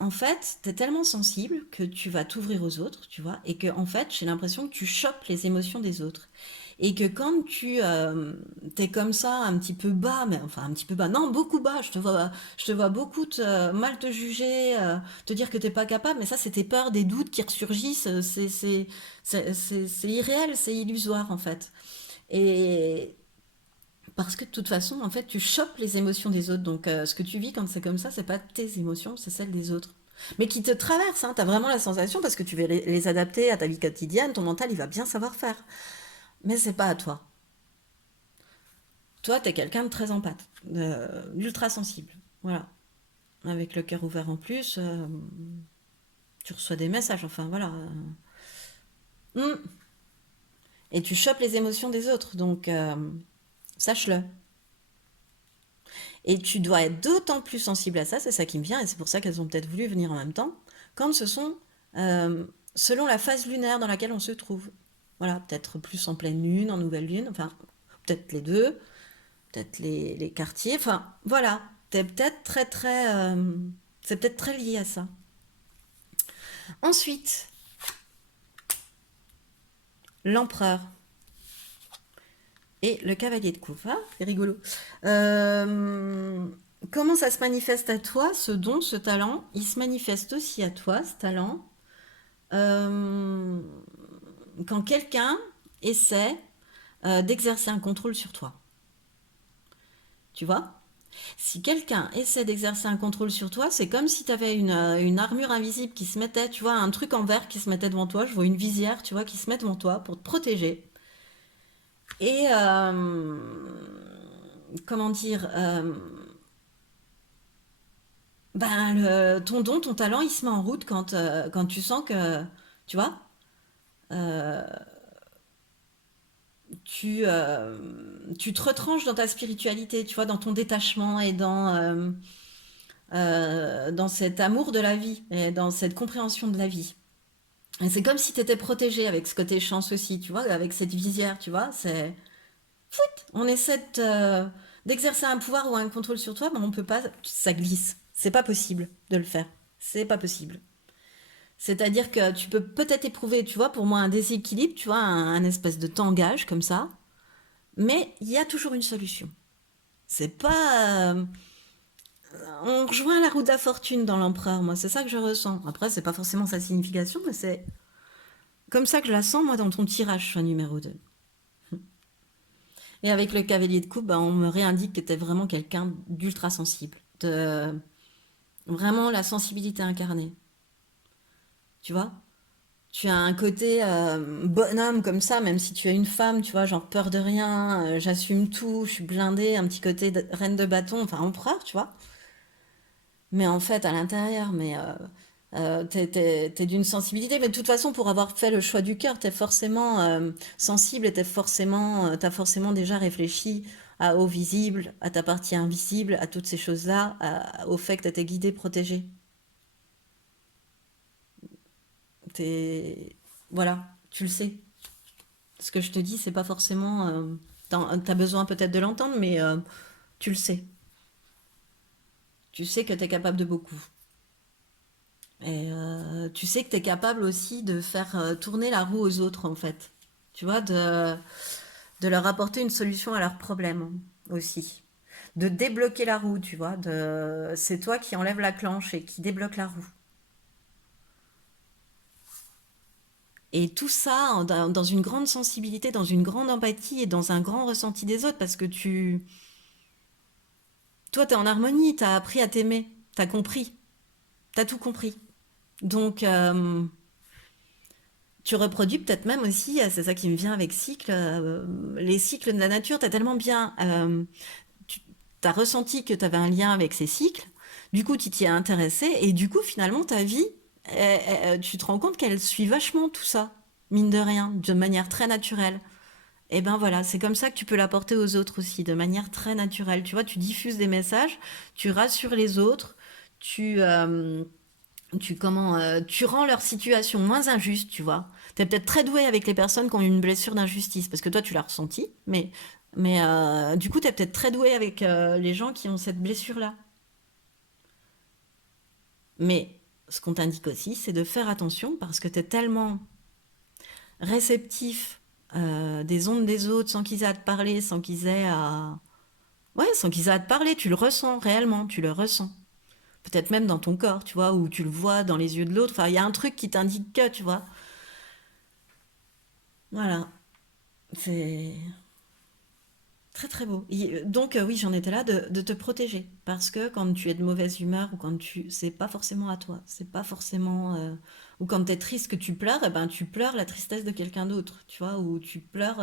en fait, tu es tellement sensible que tu vas t'ouvrir aux autres, tu vois, et que, en fait, j'ai l'impression que tu chopes les émotions des autres. Et que quand tu t'es comme ça, un petit peu bas, mais enfin un petit peu bas, non, beaucoup bas, je te vois beaucoup mal te juger, te dire que t'es pas capable, mais ça, c'est tes peurs, des doutes qui ressurgissent, c'est irréel, c'est illusoire, en fait. Et parce que de toute façon, en fait, tu chopes les émotions des autres, donc ce que tu vis quand c'est comme ça, c'est pas tes émotions, c'est celles des autres. Mais qui te traversent, hein, t'as vraiment la sensation, parce que tu vas les adapter à ta vie quotidienne, ton mental, il va bien savoir faire. Mais c'est pas à toi. Toi, t'es quelqu'un de très empathe, d'ultra sensible. Voilà. Avec le cœur ouvert en plus, tu reçois des messages, enfin voilà. Mm. Et tu chopes les émotions des autres, donc sache-le. Et tu dois être d'autant plus sensible à ça, c'est ça qui me vient, et c'est pour ça qu'elles ont peut-être voulu venir en même temps, quand ce sont euh, selon la phase lunaire dans laquelle on se trouve. Voilà, peut-être plus en pleine lune, en nouvelle lune, enfin, peut-être les deux, peut-être les quartiers, enfin, voilà. T'es peut-être c'est peut-être très lié à ça. Ensuite, l'empereur et le cavalier de coupe. Ah, c'est rigolo. Euh, Comment ça se manifeste à toi, ce don, ce talent? Il se manifeste aussi à toi, ce talent, euh, quand quelqu'un essaie d'exercer un contrôle sur toi. Tu vois? Si quelqu'un essaie d'exercer un contrôle sur toi, c'est comme si tu avais une armure invisible qui se mettait, tu vois, un truc en verre qui se mettait devant toi. Je vois une visière, tu vois, qui se met devant toi pour te protéger. Et comment dire, ben ton don, ton talent, il se met en route quand tu sens que, tu vois, euh, tu te retranches dans ta spiritualité, tu vois, dans ton détachement et dans cet amour de la vie et dans cette compréhension de la vie. Et c'est comme si tu étais protégé avec ce côté chance aussi, tu vois, avec cette visière, tu vois, c'est... On essaie d'exercer un pouvoir ou un contrôle sur toi, mais on peut pas, ça glisse. C'est pas possible de le faire. C'est pas possible. C'est-à-dire que tu peux peut-être éprouver, tu vois, pour moi, un déséquilibre, tu vois, un espèce de tangage comme ça, mais il y a toujours une solution. C'est pas... on rejoint la roue de la fortune dans l'empereur, moi, c'est ça que je ressens. Après, c'est pas forcément sa signification, mais c'est comme ça que je la sens, moi, dans ton tirage sur numéro 2. Et avec le cavalier de coupe, bah, on me réindique que t'es vraiment quelqu'un d'ultra sensible. de vraiment la sensibilité incarnée, tu vois? Tu as un côté bonhomme comme ça, même si tu es une femme, tu vois, genre peur de rien, j'assume tout, je suis blindée, un petit côté reine de bâton, enfin empereur, tu vois. Mais en fait, à l'intérieur, t'es d'une sensibilité. Mais de toute façon, pour avoir fait le choix du cœur, t'es forcément sensible et t'as forcément déjà réfléchi au visible, à ta partie invisible, à toutes ces choses-là, au fait que t'étais guidé, protégé. T'es... Voilà, tu le sais. Ce que je te dis, c'est pas forcément. T'as besoin peut-être de l'entendre, mais tu le sais. Tu sais que t'es capable de beaucoup. Et tu sais que tu es capable aussi de faire tourner la roue aux autres, en fait. Tu vois, de leur apporter une solution à leurs problèmes aussi. De débloquer la roue, tu vois. C'est toi qui enlève la clenche et qui débloque la roue. Et tout ça dans une grande sensibilité, dans une grande empathie et dans un grand ressenti des autres, parce que toi, tu es en harmonie, tu as appris à t'aimer, tu as compris, tu as tout compris. Donc, tu reproduis peut-être même aussi, c'est ça qui me vient avec cycle, les cycles de la nature, tu as tellement bien, tu as ressenti que tu avais un lien avec ces cycles, du coup tu t'y es intéressé, et du coup finalement ta vie, tu te rends compte qu'elle suit vachement tout ça, mine de rien, de manière très naturelle. Et ben voilà, c'est comme ça que tu peux l'apporter aux autres aussi, de manière très naturelle. Tu vois, tu diffuses des messages, tu rassures les autres, tu, euh, tu rends leur situation moins injuste, tu vois. Tu es peut-être très doué avec les personnes qui ont une blessure d'injustice, parce que toi, tu l'as ressenti, mais du coup, tu es peut-être très doué avec les gens qui ont cette blessure-là. Mais ce qu'on t'indique aussi, c'est de faire attention, parce que tu es tellement réceptif des ondes des autres, sans qu'ils aient à te parler, sans qu'ils aient à... Ouais, sans qu'ils aient à te parler, tu le ressens réellement, tu le ressens. Peut-être même dans ton corps, tu vois, ou tu le vois dans les yeux de l'autre. Enfin, il y a un truc qui t'indique que, tu vois. Voilà. C'est très très beau. Donc oui, j'en étais là de te protéger parce que quand tu es de mauvaise humeur ou quand tu c'est pas forcément à toi, c'est pas forcément ou quand tu es triste que tu pleures, eh ben tu pleures la tristesse de quelqu'un d'autre, tu vois, ou tu pleures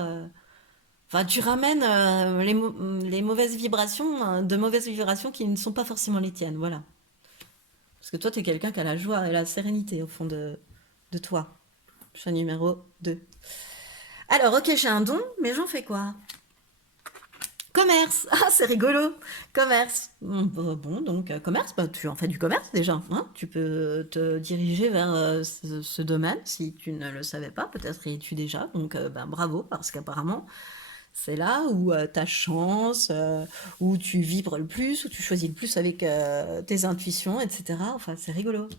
enfin tu ramènes les mauvaises vibrations de mauvaises vibrations qui ne sont pas forcément les tiennes, voilà. Parce que toi tu es quelqu'un qui a la joie et la sérénité au fond de toi. Chat numéro 2. Alors, OK, j'ai un don, mais j'en fais quoi? Commerce! Ah, c'est rigolo! Commerce. Bon, donc, commerce, bah, tu en fais du commerce déjà, hein. Tu peux te diriger vers ce domaine si tu ne le savais pas, peut-être y es-tu déjà, donc ben, bravo, parce qu'apparemment, c'est là où ta chance, où tu vibres le plus, où tu choisis le plus avec tes intuitions, etc. Enfin, c'est rigolo.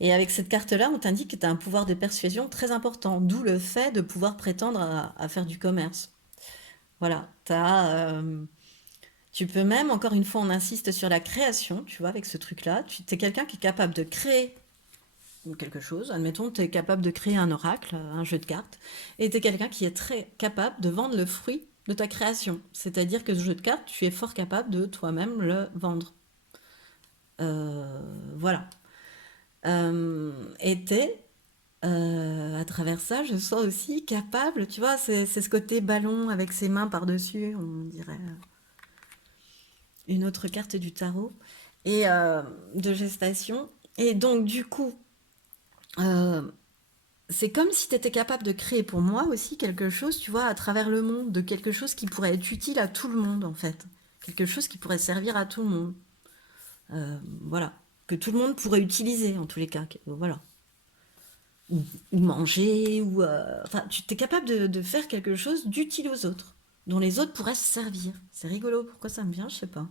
Et avec cette carte-là, on t'indique que tu as un pouvoir de persuasion très important, d'où le fait de pouvoir prétendre à faire du commerce. Voilà, tu peux même, encore une fois, on insiste sur la création, tu vois, avec ce truc-là. Tu es quelqu'un qui est capable de créer quelque chose. Admettons, tu es capable de créer un oracle, un jeu de cartes. Et tu es quelqu'un qui est très capable de vendre le fruit de ta création. C'est-à-dire que ce jeu de cartes, tu es fort capable de toi-même le vendre. Voilà. Et t'es, à travers ça, je sens aussi capable, tu vois, c'est ce côté ballon avec ses mains par-dessus, on dirait une autre carte du tarot, et de gestation. Et donc, du coup, euh, c'est comme si tu étais capable de créer pour moi aussi quelque chose, tu vois, à travers le monde, de quelque chose qui pourrait être utile à tout le monde, en fait. Quelque chose qui pourrait servir à tout le monde. Voilà. Que tout le monde pourrait utiliser, en tous les cas. Voilà. Ou manger, ou... Enfin, tu es capable de faire quelque chose d'utile aux autres, dont les autres pourraient se servir. C'est rigolo, pourquoi ça me vient, je sais pas.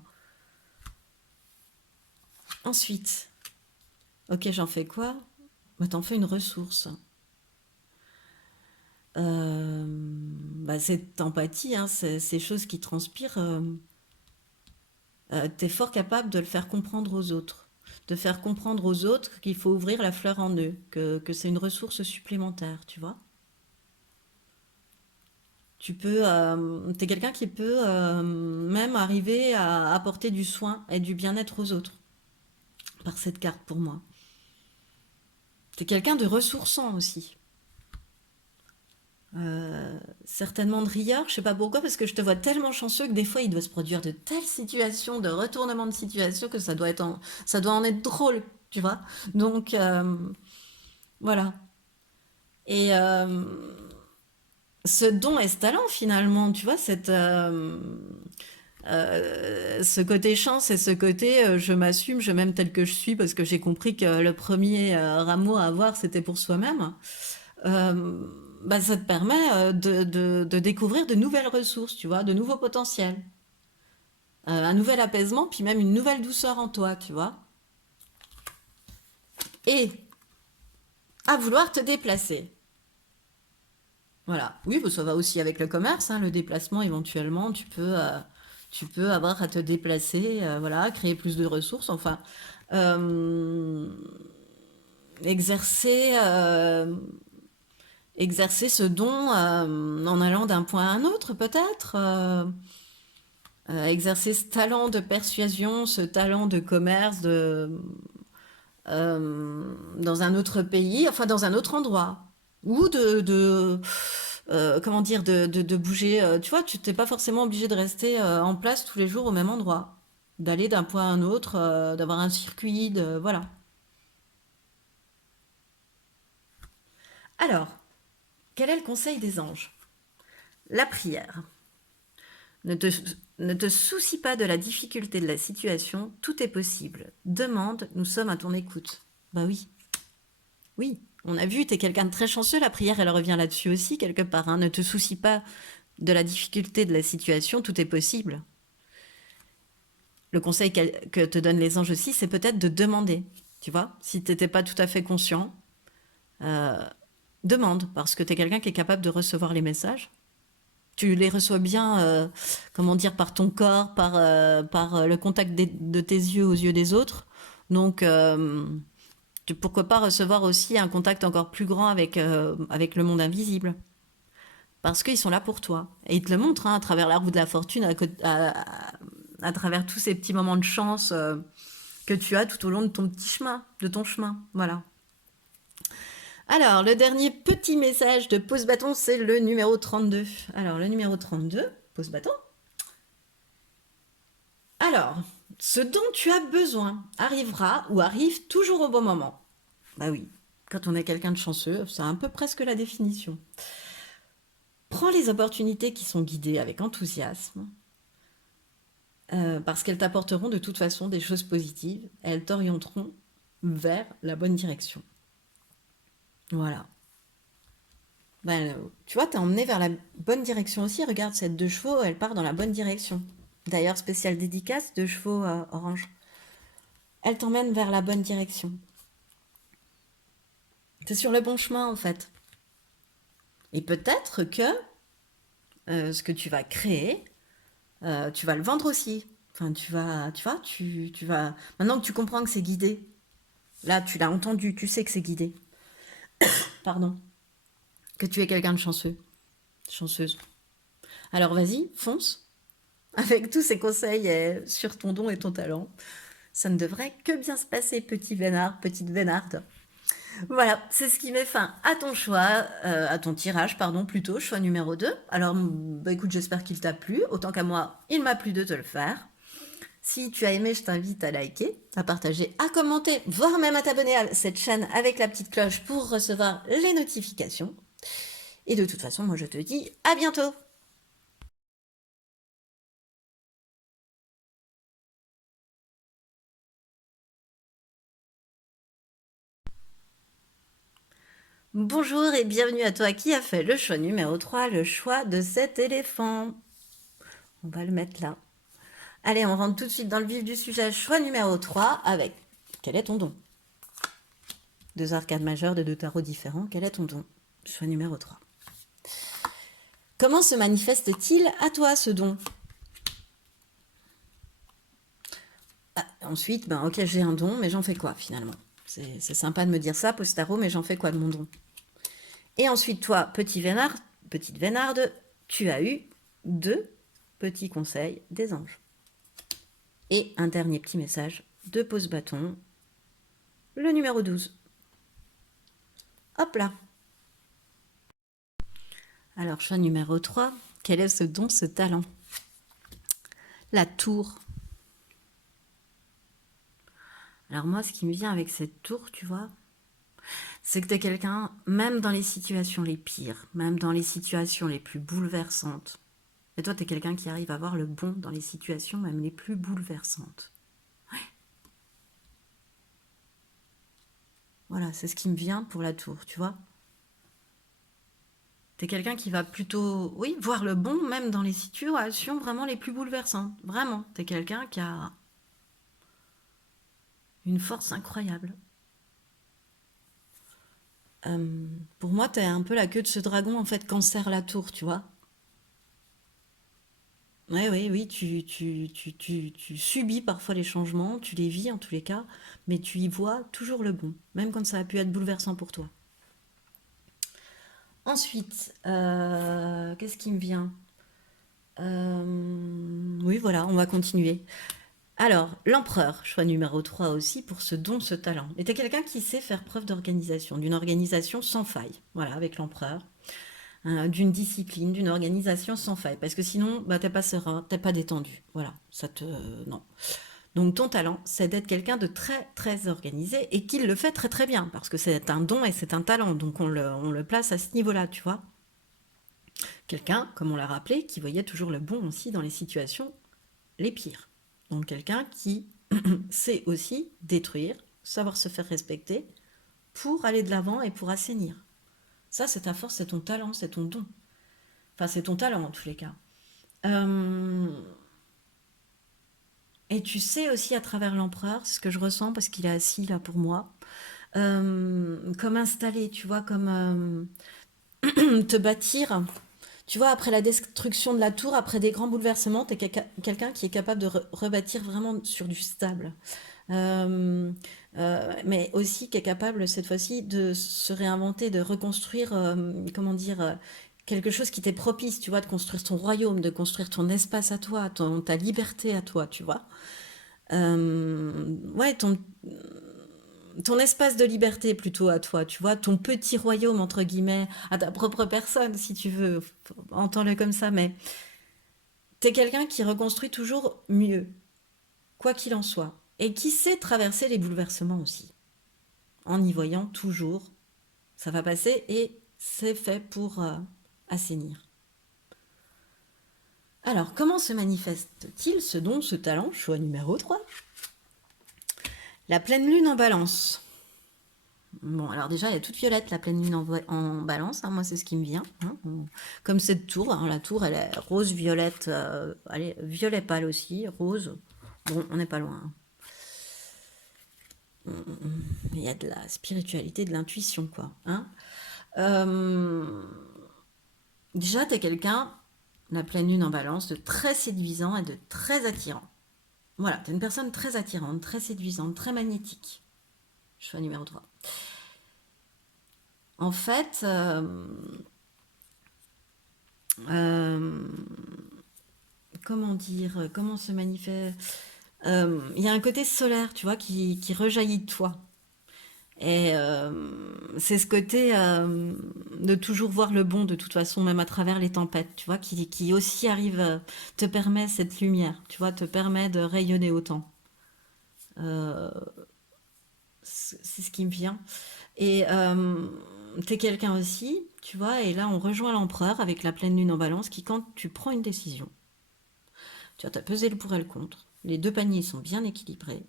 Ensuite, ok, j'en fais quoi? Bah, t'en fais une ressource. Bah, cette empathie, hein, ces choses qui transpirent, t'es fort capable de le faire comprendre aux autres. De faire comprendre aux autres qu'il faut ouvrir la fleur en eux, que c'est une ressource supplémentaire, tu vois? T'es quelqu'un qui peut même arriver à apporter du soin et du bien-être aux autres par cette carte pour moi. T'es quelqu'un de ressourçant aussi. Certainement de rieur, je sais pas pourquoi, parce que je te vois tellement chanceux que des fois il doit se produire de telles situations, de retournements de situation que ça doit en être drôle, tu vois. Donc voilà. Et ce don et ce talent finalement, tu vois, ce côté chance et ce côté je m'assume, je m'aime tel que je suis parce que j'ai compris que le premier amour à avoir c'était pour soi-même. Euh, Bah, ça te permet de découvrir de nouvelles ressources, tu vois, de nouveaux potentiels, un nouvel apaisement, puis même une nouvelle douceur en toi, tu vois. Et à vouloir te déplacer. Voilà. Oui, bah, ça va aussi avec le commerce, hein, le déplacement éventuellement, tu peux avoir à te déplacer, voilà, créer plus de ressources, enfin, euh, exercer, exercer ce don en allant d'un point à un autre, peut-être. Exercer ce talent de persuasion, ce talent de commerce, dans un autre pays, enfin dans un autre endroit, ou comment dire, de bouger. Tu vois, tu t'es pas forcément obligé de rester en place tous les jours au même endroit, d'aller d'un point à un autre, d'avoir un circuit, voilà. Alors, quel est le conseil des anges? La prière. Ne te, ne te soucie pas de la difficulté de la situation, tout est possible. Demande, nous sommes à ton écoute. Bah oui, oui. On a vu, t'es quelqu'un de très chanceux, la prière, elle revient là-dessus aussi, quelque part. Hein. Ne te soucie pas de la difficulté de la situation, tout est possible. Le conseil que te donnent les anges aussi, c'est peut-être de demander. Tu vois, si t'étais pas tout à fait conscient, euh, demande, parce que t'es quelqu'un qui est capable de recevoir les messages. Tu les reçois bien, comment dire, par ton corps, par le contact de tes yeux aux yeux des autres. Donc, pourquoi pas recevoir aussi un contact encore plus grand avec le monde invisible. Parce qu'ils sont là pour toi. Et ils te le montrent hein, à travers la roue de la fortune, à travers tous ces petits moments de chance que tu as tout au long de ton petit chemin, de ton chemin. Voilà. Alors, le dernier petit message de pause bâton, c'est le numéro 32. Alors, le numéro 32, pause bâton. Alors, ce dont tu as besoin arrivera ou arrive toujours au bon moment. Bah oui, quand on est quelqu'un de chanceux, c'est un peu presque la définition. Prends les opportunités qui sont guidées avec enthousiasme, parce qu'elles t'apporteront de toute façon des choses positives, elles t'orienteront vers la bonne direction. Voilà. Ben, tu vois, t'es emmené vers la bonne direction aussi. Regarde, cette 2 chevaux, elle part dans la bonne direction. D'ailleurs, spéciale dédicace, 2 chevaux orange. Elle t'emmène vers la bonne direction. T'es sur le bon chemin, en fait. Et peut-être que ce que tu vas créer, tu vas le vendre aussi. Enfin, tu vois, tu vas. Maintenant que tu comprends que c'est guidé, là, tu l'as entendu, tu sais que c'est guidé. Pardon. Que tu es quelqu'un de chanceux, chanceuse. Alors vas-y, fonce. Avec tous ces conseils sur ton don et ton talent, ça ne devrait que bien se passer, petit vénard, petite vénarde. Voilà, c'est ce qui met fin à ton choix, à ton tirage, pardon, plutôt, choix numéro 2. Alors, bah écoute, j'espère qu'il t'a plu. Autant qu'à moi, il m'a plu de te le faire. Si tu as aimé, je t'invite à liker, à partager, à commenter, voire même à t'abonner à cette chaîne avec la petite cloche pour recevoir les notifications. Et de toute façon, moi je te dis à bientôt. Bonjour et bienvenue à toi qui a fait le choix numéro 3, le choix de cet éléphant. On va le mettre là. Allez, on rentre tout de suite dans le vif du sujet. Choix numéro 3 avec quel est ton don? 2 arcades majeures de 2 tarots différents. Quel est ton don? Choix numéro 3. Comment se manifeste-t-il à toi ce don? Ensuite, ben ok, j'ai un don, mais j'en fais quoi finalement? C'est sympa de me dire ça, post tarot, mais j'en fais quoi de mon don? Et ensuite, toi, petit vénard, petite vénarde, tu as eu 2 petits conseils des anges. Et un dernier petit message de pose bâton, le numéro 12. Hop là. Alors, choix numéro 3, quel est ce don, ce talent? La tour. Alors moi, ce qui me vient avec cette tour, tu vois, c'est que tu es quelqu'un, même dans les situations les pires, même dans les situations les plus bouleversantes, et toi, tu es quelqu'un qui arrive à voir le bon dans les situations même les plus bouleversantes. Ouais. Voilà, c'est ce qui me vient pour la tour, tu vois. Tu es quelqu'un qui va plutôt, oui, voir le bon même dans les situations vraiment les plus bouleversantes. Vraiment, tu es quelqu'un qui a une force incroyable. Pour moi, tu es un peu la queue de ce dragon, en fait, cancer la tour, tu vois. Ouais, oui, oui, tu subis parfois les changements, tu les vis en tous les cas, mais tu y vois toujours le bon, même quand ça a pu être bouleversant pour toi. Ensuite, qu'est-ce qui me vient? Oui, voilà, on va continuer. Alors, l'empereur, choix numéro 3 aussi, pour ce don, ce talent. Et t'es quelqu'un qui sait faire preuve d'organisation, d'une organisation sans faille. Voilà, avec l'empereur. D'une discipline, d'une organisation sans faille. Parce que sinon, bah, t'es pas serein, t'es pas détendu. Voilà, ça te... non. Donc ton talent, c'est d'être quelqu'un de très très organisé et qu'il le fait très très bien. Parce que c'est un don et c'est un talent. Donc on le place à ce niveau-là, tu vois. Quelqu'un, comme on l'a rappelé, qui voyait toujours le bon aussi dans les situations les pires. Donc quelqu'un qui sait aussi détruire, savoir se faire respecter pour aller de l'avant et pour assainir. Ça, c'est ta force, c'est ton talent, c'est ton don. Enfin, c'est ton talent en tous les cas. Euh, Et tu sais aussi à travers l'empereur, ce que je ressens parce qu'il est assis là pour moi, comme installé, tu vois, comme te bâtir. Tu vois, après la destruction de la tour, après des grands bouleversements, tu es quelqu'un qui est capable de rebâtir vraiment sur du stable. Euh, mais aussi qui est capable cette fois-ci de se réinventer, de reconstruire, comment dire, quelque chose qui t'est propice, tu vois, de construire ton royaume, de construire ton espace à toi, ta liberté à toi, tu vois. Ouais, ton espace de liberté plutôt à toi, tu vois, ton petit royaume, entre guillemets, à ta propre personne, si tu veux, entends-le comme ça, mais t'es quelqu'un qui reconstruit toujours mieux, quoi qu'il en soit, et qui sait traverser les bouleversements aussi, en y voyant toujours, ça va passer et c'est fait pour assainir. Alors, comment se manifeste-t-il ce don, ce talent, choix numéro 3? La pleine lune en balance. Bon, alors déjà, elle est toute violette, la pleine lune en balance, hein, moi c'est ce qui me vient. Hein. Comme cette tour, hein, la tour elle est rose-violette, allez, violet pâle aussi, rose. Bon, on n'est pas loin. Il y a de la spiritualité, de l'intuition, quoi. Hein. Déjà, t'es quelqu'un, la pleine lune en balance, de très séduisant et de très attirant. Voilà, t'es une personne très attirante, très séduisante, très magnétique. Choix numéro 3. En fait, euh, comment dire, comment se manifeste. Il y a un côté solaire, tu vois, qui rejaillit de toi. Et c'est ce côté de toujours voir le bon de toute façon, même à travers les tempêtes, tu vois, qui aussi arrive, te permet cette lumière, tu vois, te permet de rayonner autant. Euh, c'est ce qui me vient. Et t'es quelqu'un aussi, tu vois, et là on rejoint l'empereur avec la pleine lune en balance qui, quand tu prends une décision, tu vois, t'as pesé le pour et le contre, les deux paniers sont bien équilibrés,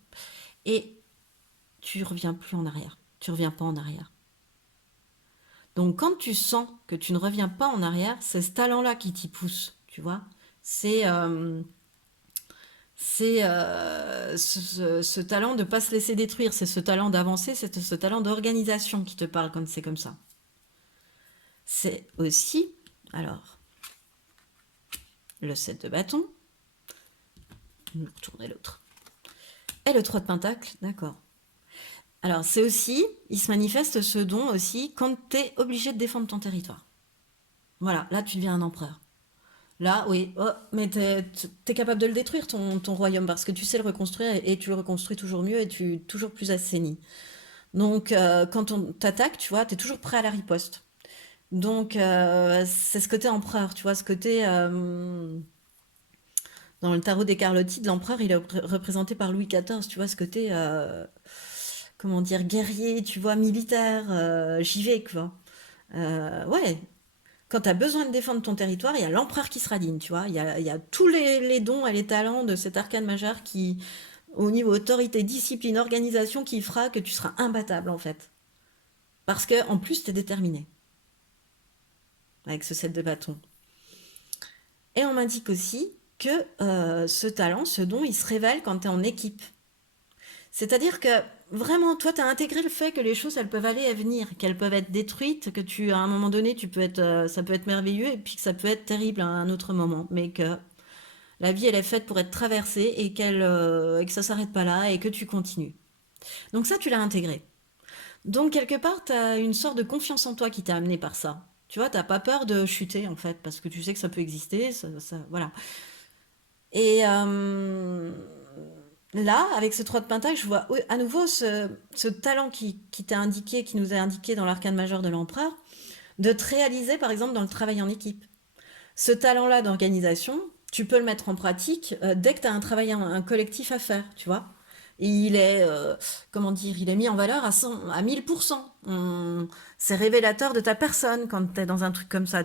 et tu reviens plus en arrière. Tu reviens pas en arrière. Donc quand tu sens que tu ne reviens pas en arrière, c'est ce talent-là qui t'y pousse, tu vois. C'est ce talent de ne pas se laisser détruire, c'est ce talent d'avancer, c'est ce talent d'organisation qui te parle quand c'est comme ça. C'est aussi, alors, le 7 de bâton, tourner l'autre, et le 3 de pentacle, d'accord. Alors, c'est aussi, il se manifeste ce don aussi quand tu es obligé de défendre ton territoire. Voilà, là, tu deviens un empereur. Là, oui. Oh, mais t'es capable de le détruire, ton royaume, parce que tu sais le reconstruire et tu le reconstruis toujours mieux et tu toujours plus assaini. Donc, quand on t'attaque, tu vois, t'es toujours prêt à la riposte. Donc, c'est ce côté empereur, tu vois, ce côté... dans le tarot des Carlotti, l'empereur, il est représenté par Louis XIV, tu vois, ce côté... comment dire, guerrier, tu vois, militaire, j'y vais, quoi. Ouais, quand tu as besoin de défendre ton territoire, il y a l'empereur qui sera digne, tu vois. Il y a tous les dons et les talents de cet arcane majeur qui, au niveau autorité, discipline, organisation, qui fera que tu seras imbattable, en fait. Parce que en plus, tu es déterminé avec ce set de bâtons. Et on m'indique aussi que ce talent, ce don, il se révèle quand tu es en équipe. C'est-à-dire que vraiment, toi, tu as intégré le fait que les choses, elles peuvent aller et venir, qu'elles peuvent être détruites, que tu, à un moment donné, ça peut être merveilleux et puis que ça peut être terrible à un autre moment. Mais que la vie, elle est faite pour être traversée et que ça s'arrête pas là et que tu continues. Donc ça, tu l'as intégré. Donc quelque part, tu as une sorte de confiance en toi qui t'a amené par ça. Tu vois, t'as pas peur de chuter en fait, parce que tu sais que ça peut exister, voilà. Et là, avec ce 3 de Pentacle, je vois à nouveau ce talent qui t'est indiqué, qui nous est indiqué dans l'arcane majeur de l'empereur, de te réaliser par exemple dans le travail en équipe. Ce talent-là d'organisation, tu peux le mettre en pratique dès que tu as un travail, un collectif à faire, tu vois. Et il est, comment dire, il est mis en valeur à 1000%. C'est révélateur de ta personne quand tu es dans un truc comme ça.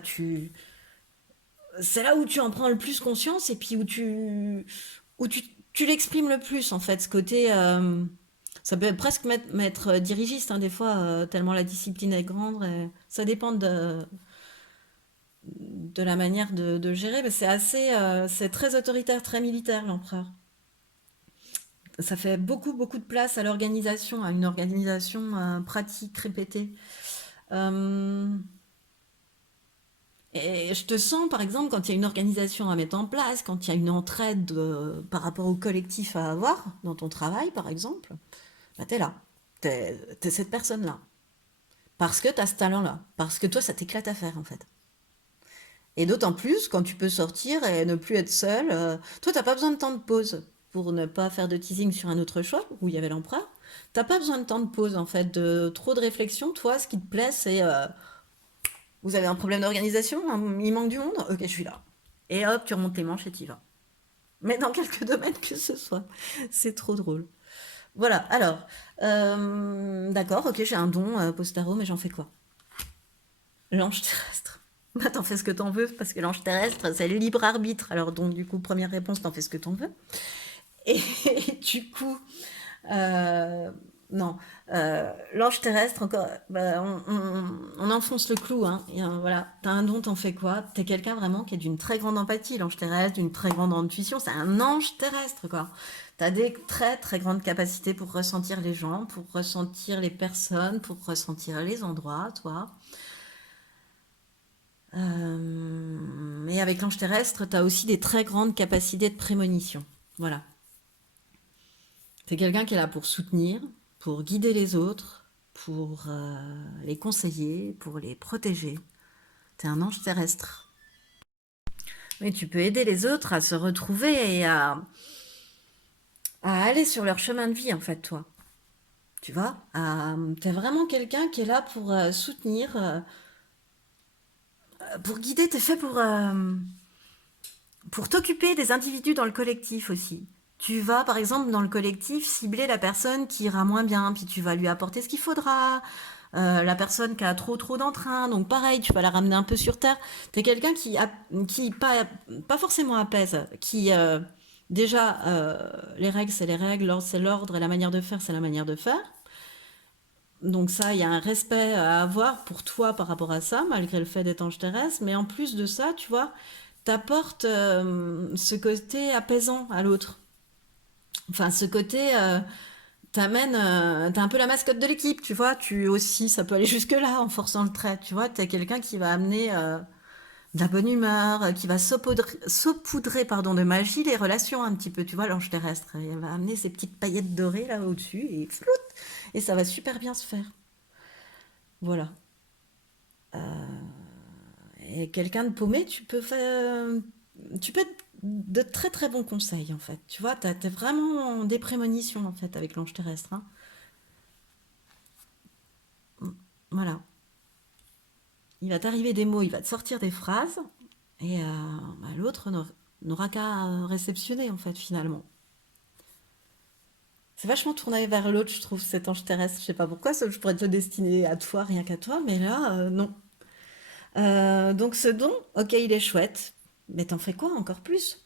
C'est là où tu en prends le plus conscience et puis où tu l'exprimes le plus, en fait, ce côté... ça peut presque m'être dirigiste, hein, des fois, tellement la discipline est grande. Ça dépend de la manière de gérer, mais c'est très autoritaire, très militaire, l'empereur. Ça fait beaucoup, beaucoup de place à l'organisation, à une organisation pratique, répétée. Euh, et je te sens, par exemple, quand il y a une organisation à mettre en place, quand il y a une entraide par rapport au collectif à avoir, dans ton travail, par exemple, bah, t'es là. T'es cette personne-là. Parce que t'as ce talent-là. Parce que toi, ça t'éclate à faire, en fait. Et d'autant plus quand tu peux sortir et ne plus être seul. Toi, t'as pas besoin de temps de pause pour ne pas faire de teasing sur un autre choix où il y avait l'empereur. T'as pas besoin de temps de pause en fait, de trop de réflexion. Toi, ce qui te plaît, c'est vous avez un problème d'organisation, il manque du monde. Ok, je suis là. Et hop, tu remontes les manches et t'y vas. Mais dans quelques domaines que ce soit, c'est trop drôle. Voilà. Alors, d'accord. Ok, j'ai un don postaro, mais j'en fais quoi? L'ange terrestre. Bah, t'en fais ce que t'en veux, parce que l'ange terrestre, c'est le libre arbitre. Alors, donc, du coup, première réponse, t'en fais ce que t'en veux. Et, du coup, euh, non. L'ange terrestre, encore, bah, on enfonce le clou. Hein. Voilà, t'as un don, t'en fais quoi? T'es quelqu'un vraiment qui est d'une très grande empathie, l'ange terrestre, d'une très grande intuition. C'est un ange terrestre, quoi. T'as des très, très grandes capacités pour ressentir les gens, pour ressentir les personnes, pour ressentir les endroits, toi. Et avec l'ange terrestre, tu as aussi des très grandes capacités de prémonition. Voilà. C'est quelqu'un qui est là pour soutenir, pour guider les autres, pour les conseiller, pour les protéger. Tu es un ange terrestre. Mais tu peux aider les autres à se retrouver et à aller sur leur chemin de vie, en fait, toi. Tu vois, tu es vraiment quelqu'un qui est là pour soutenir, pour guider. Tu es fait pour t'occuper des individus dans le collectif aussi. Tu vas, par exemple, dans le collectif, cibler la personne qui ira moins bien, puis tu vas lui apporter ce qu'il faudra. La personne qui a trop d'entrain, donc pareil, tu vas la ramener un peu sur terre. T'es quelqu'un qui pas forcément apaise, qui déjà les règles c'est les règles, l'ordre c'est l'ordre et la manière de faire c'est la manière de faire. Donc ça, il y a un respect à avoir pour toi par rapport à ça, malgré le fait d'être ange terrestre. Mais en plus de ça, tu vois, t'apportes ce côté apaisant à l'autre. Enfin, ce côté, t'es un peu la mascotte de l'équipe, tu vois. Tu aussi, ça peut aller jusque-là en forçant le trait, tu vois. T'es quelqu'un qui va amener de la bonne humeur, qui va saupoudrer, pardon, de magie les relations un petit peu, tu vois, l'ange terrestre. Il va amener ses petites paillettes dorées là au-dessus et flout, et ça va super bien se faire. Voilà. Et quelqu'un de paumé, tu peux faire. tu peux être de très très bons conseils en fait. Tu vois, t'es vraiment des prémonitions en fait avec l'ange terrestre, hein. Voilà. Il va t'arriver des mots, il va te sortir des phrases, et bah, l'autre n'aura qu'à réceptionner en fait finalement. C'est vachement tourné vers l'autre, je trouve, cet ange terrestre. Je sais pas pourquoi, ça, je pourrais te le destiner à toi, rien qu'à toi, mais là, non. Donc ce don, ok, il est chouette, mais t'en fais quoi encore plus?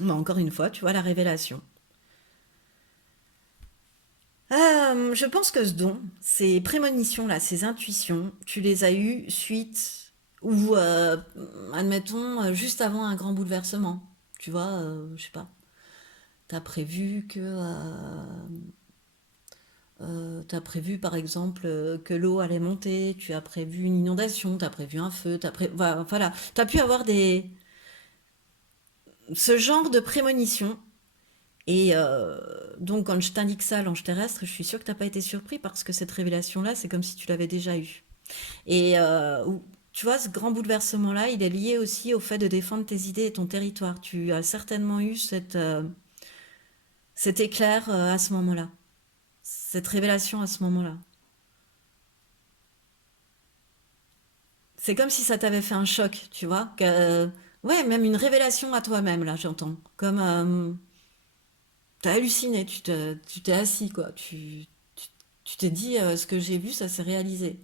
Mais encore une fois, tu vois, la révélation. Je pense que ce don, ces prémonitions-là, ces intuitions, tu les as eues suite ou, admettons, juste avant un grand bouleversement. Tu vois, je sais pas, t'as prévu que, t'as prévu par exemple que l'eau allait monter, tu as prévu une inondation, t'as prévu un feu, voilà, t'as pu avoir ce genre de prémonition. Et donc, quand je t'indique ça, l'ange terrestre, je suis sûre que t'as pas été surpris parce que cette révélation-là, c'est comme si tu l'avais déjà eue. Et tu vois, ce grand bouleversement-là, il est lié aussi au fait de défendre tes idées et ton territoire. Tu as certainement eu cet éclair à ce moment-là, cette révélation à ce moment-là. C'est comme si ça t'avait fait un choc, tu vois. Ouais, même une révélation à toi-même, là, j'entends. Comme t'as halluciné, tu t'es assis, quoi. Tu t'es dit, ce que j'ai vu, ça s'est réalisé.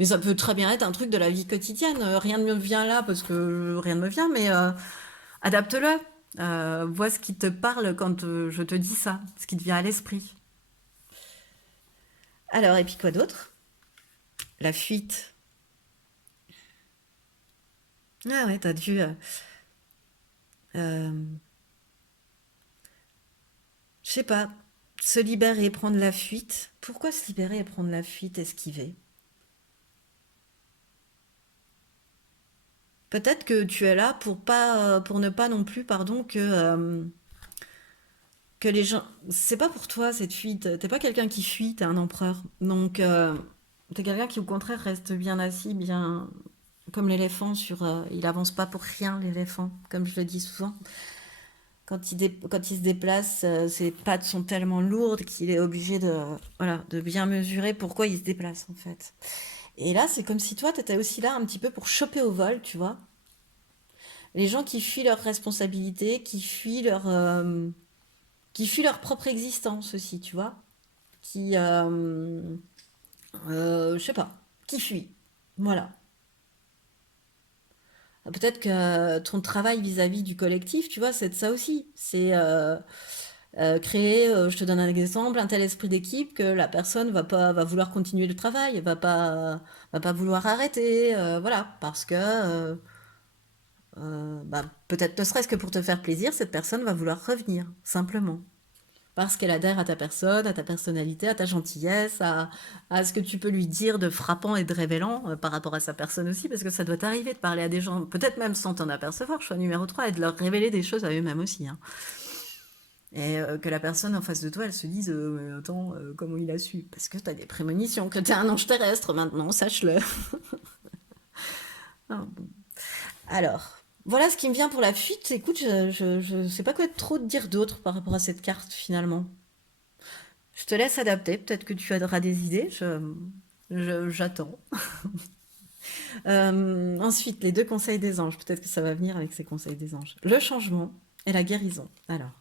Mais ça peut très bien être un truc de la vie quotidienne. Rien ne me vient là parce que rien ne me vient, mais adapte-le. Vois ce qui te parle quand je te dis ça, ce qui te vient à l'esprit. Alors, et puis quoi d'autre? La fuite. Ah ouais, t'as dû euh, je sais pas, se libérer, prendre la fuite. Pourquoi se libérer et prendre la fuite, esquiver? Peut-être que tu es là pour pas, pour ne pas non plus, pardon, que les gens. C'est pas pour toi cette fuite. T'es pas quelqu'un qui fuit, t'es un empereur. Donc, t'es quelqu'un qui, au contraire, reste bien assis, bien comme l'éléphant sur. Il avance pas pour rien, l'éléphant, comme je le dis souvent. Quand il se déplace, ses pattes sont tellement lourdes qu'il est obligé de, voilà, de bien mesurer pourquoi il se déplace en fait. Et là, c'est comme si toi, tu étais aussi là un petit peu pour choper au vol, tu vois. Les gens qui fuient leurs responsabilités, qui fuient leur propre existence aussi, tu vois. Qui, je sais pas, qui fuient. Voilà. Peut-être que ton travail vis-à-vis du collectif, tu vois, c'est de ça aussi. C'est créer, je te donne un exemple, un tel esprit d'équipe que la personne va vouloir continuer le travail, va pas vouloir arrêter, voilà, parce que bah, peut-être ne serait-ce que pour te faire plaisir, cette personne va vouloir revenir, simplement. Parce qu'elle adhère à ta personne, à ta personnalité, à ta gentillesse, à ce que tu peux lui dire de frappant et de révélant par rapport à sa personne aussi, parce que ça doit t'arriver de parler à des gens, peut-être même sans t'en apercevoir, choix numéro 3 et de leur révéler des choses à eux-mêmes aussi, hein. Et que la personne en face de toi, elle se dise mais attends, comment il a su? Parce que t'as des prémonitions, que t'es un ange terrestre maintenant, sache-le. Ah, bon. Alors, voilà ce qui me vient pour la fuite. Écoute, je sais pas quoi trop te dire d'autre par rapport à cette carte finalement. Je te laisse adapter, peut-être que tu auras des idées, j'attends. Ensuite, les deux conseils des anges, peut-être que ça va venir avec ces conseils des anges. Le changement et la guérison. Alors,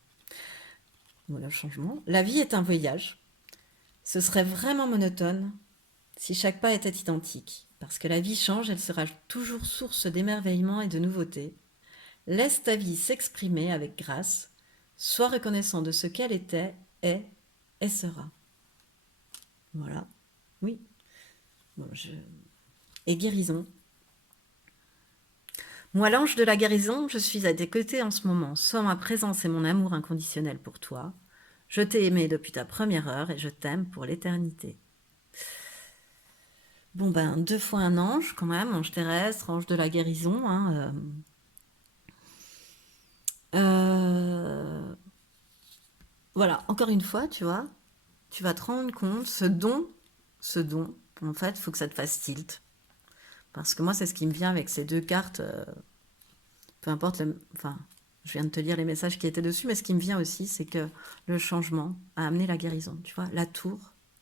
voilà le changement. La vie est un voyage. Ce serait vraiment monotone si chaque pas était identique. Parce que la vie change, elle sera toujours source d'émerveillement et de nouveautés. Laisse ta vie s'exprimer avec grâce. Sois reconnaissant de ce qu'elle était, est et sera. Voilà. Oui. Bon, et guérison. Moi, l'ange de la guérison, je suis à tes côtés en ce moment. Sois ma présence et mon amour inconditionnel pour toi. Je t'ai aimé depuis ta première heure et je t'aime pour l'éternité. Bon ben, deux fois un ange quand même, ange terrestre, ange de la guérison, hein. Euh, Voilà, encore une fois, tu vois, tu vas te rendre compte, ce don, en fait, il faut que ça te fasse tilt. Parce que moi, c'est ce qui me vient avec ces deux cartes. peu importe, enfin, je viens de te lire les messages qui étaient dessus, mais ce qui me vient aussi, c'est que le changement a amené la guérison, tu vois. La tour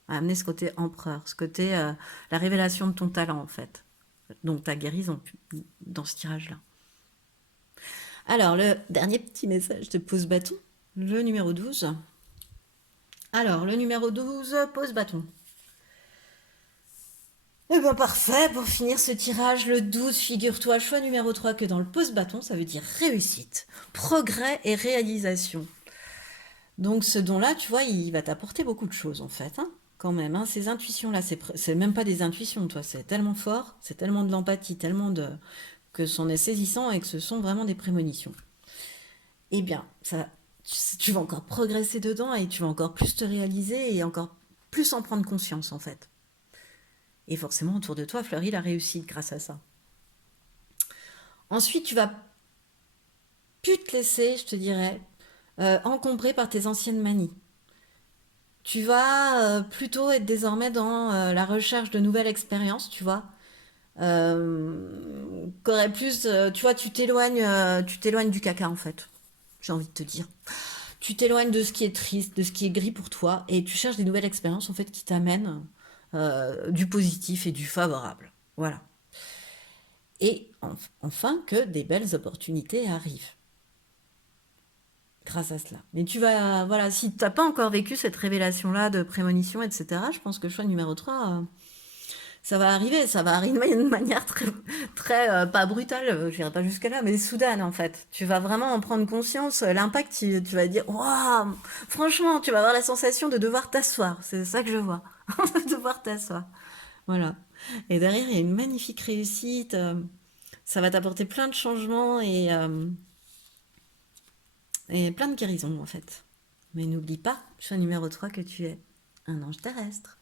a amené ce côté empereur, ce côté, la révélation de ton talent, en fait. Donc ta guérison dans ce tirage-là. Alors, le dernier petit message de pose bâton, le numéro 12. Alors, le numéro 12, pose bâton. Eh bien, parfait, pour finir ce tirage, le 12, figure-toi, choix numéro 3, que dans le pose bâton, ça veut dire réussite, progrès et réalisation. Donc ce don-là, tu vois, il va t'apporter beaucoup de choses, en fait, hein, quand même. Hein. Ces intuitions-là, c'est même pas des intuitions, toi, c'est tellement fort, c'est tellement de l'empathie, tellement de... que c'en est saisissant et que ce sont vraiment des prémonitions. Eh bien, ça, tu vas encore progresser dedans et tu vas encore plus te réaliser et encore plus en prendre conscience, en fait. Et forcément, autour de toi, fleurit la réussite grâce à ça. Ensuite, tu vas plus te laisser, je te dirais, encombrer par tes anciennes manies. Tu vas plutôt être désormais dans la recherche de nouvelles expériences, tu vois. Qu'aurait plus, tu vois, tu t'éloignes du caca en fait. J'ai envie de te dire. Tu t'éloignes de ce qui est triste, de ce qui est gris pour toi, et tu cherches des nouvelles expériences en fait qui t'amènent du positif et du favorable. Voilà. Et enfin que des belles opportunités arrivent grâce à cela. Mais tu vas, voilà, si tu n'as pas encore vécu cette révélation-là de prémonition, etc., je pense que choix numéro 3, ça va arriver de manière très, très pas brutale, je n'irai pas jusque-là, mais soudaine en fait. Tu vas vraiment en prendre conscience, l'impact, tu vas dire, waouh, franchement, tu vas avoir la sensation de devoir t'asseoir, c'est ça que je vois, de devoir t'asseoir. Voilà. Et derrière, il y a une magnifique réussite, ça va t'apporter plein de changements et plein de guérisons en fait. Mais n'oublie pas, choix numéro 3, que tu es un ange terrestre.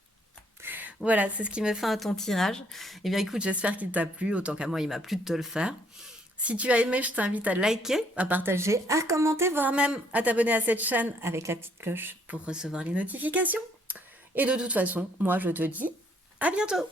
Voilà, c'est ce qui me fait à ton tirage. Eh bien écoute, j'espère qu'il t'a plu, autant qu'à moi il m'a plu de te le faire. Si tu as aimé, je t'invite à liker, à partager, à commenter, voire même à t'abonner à cette chaîne avec la petite cloche pour recevoir les notifications. Et de toute façon, moi je te dis à bientôt.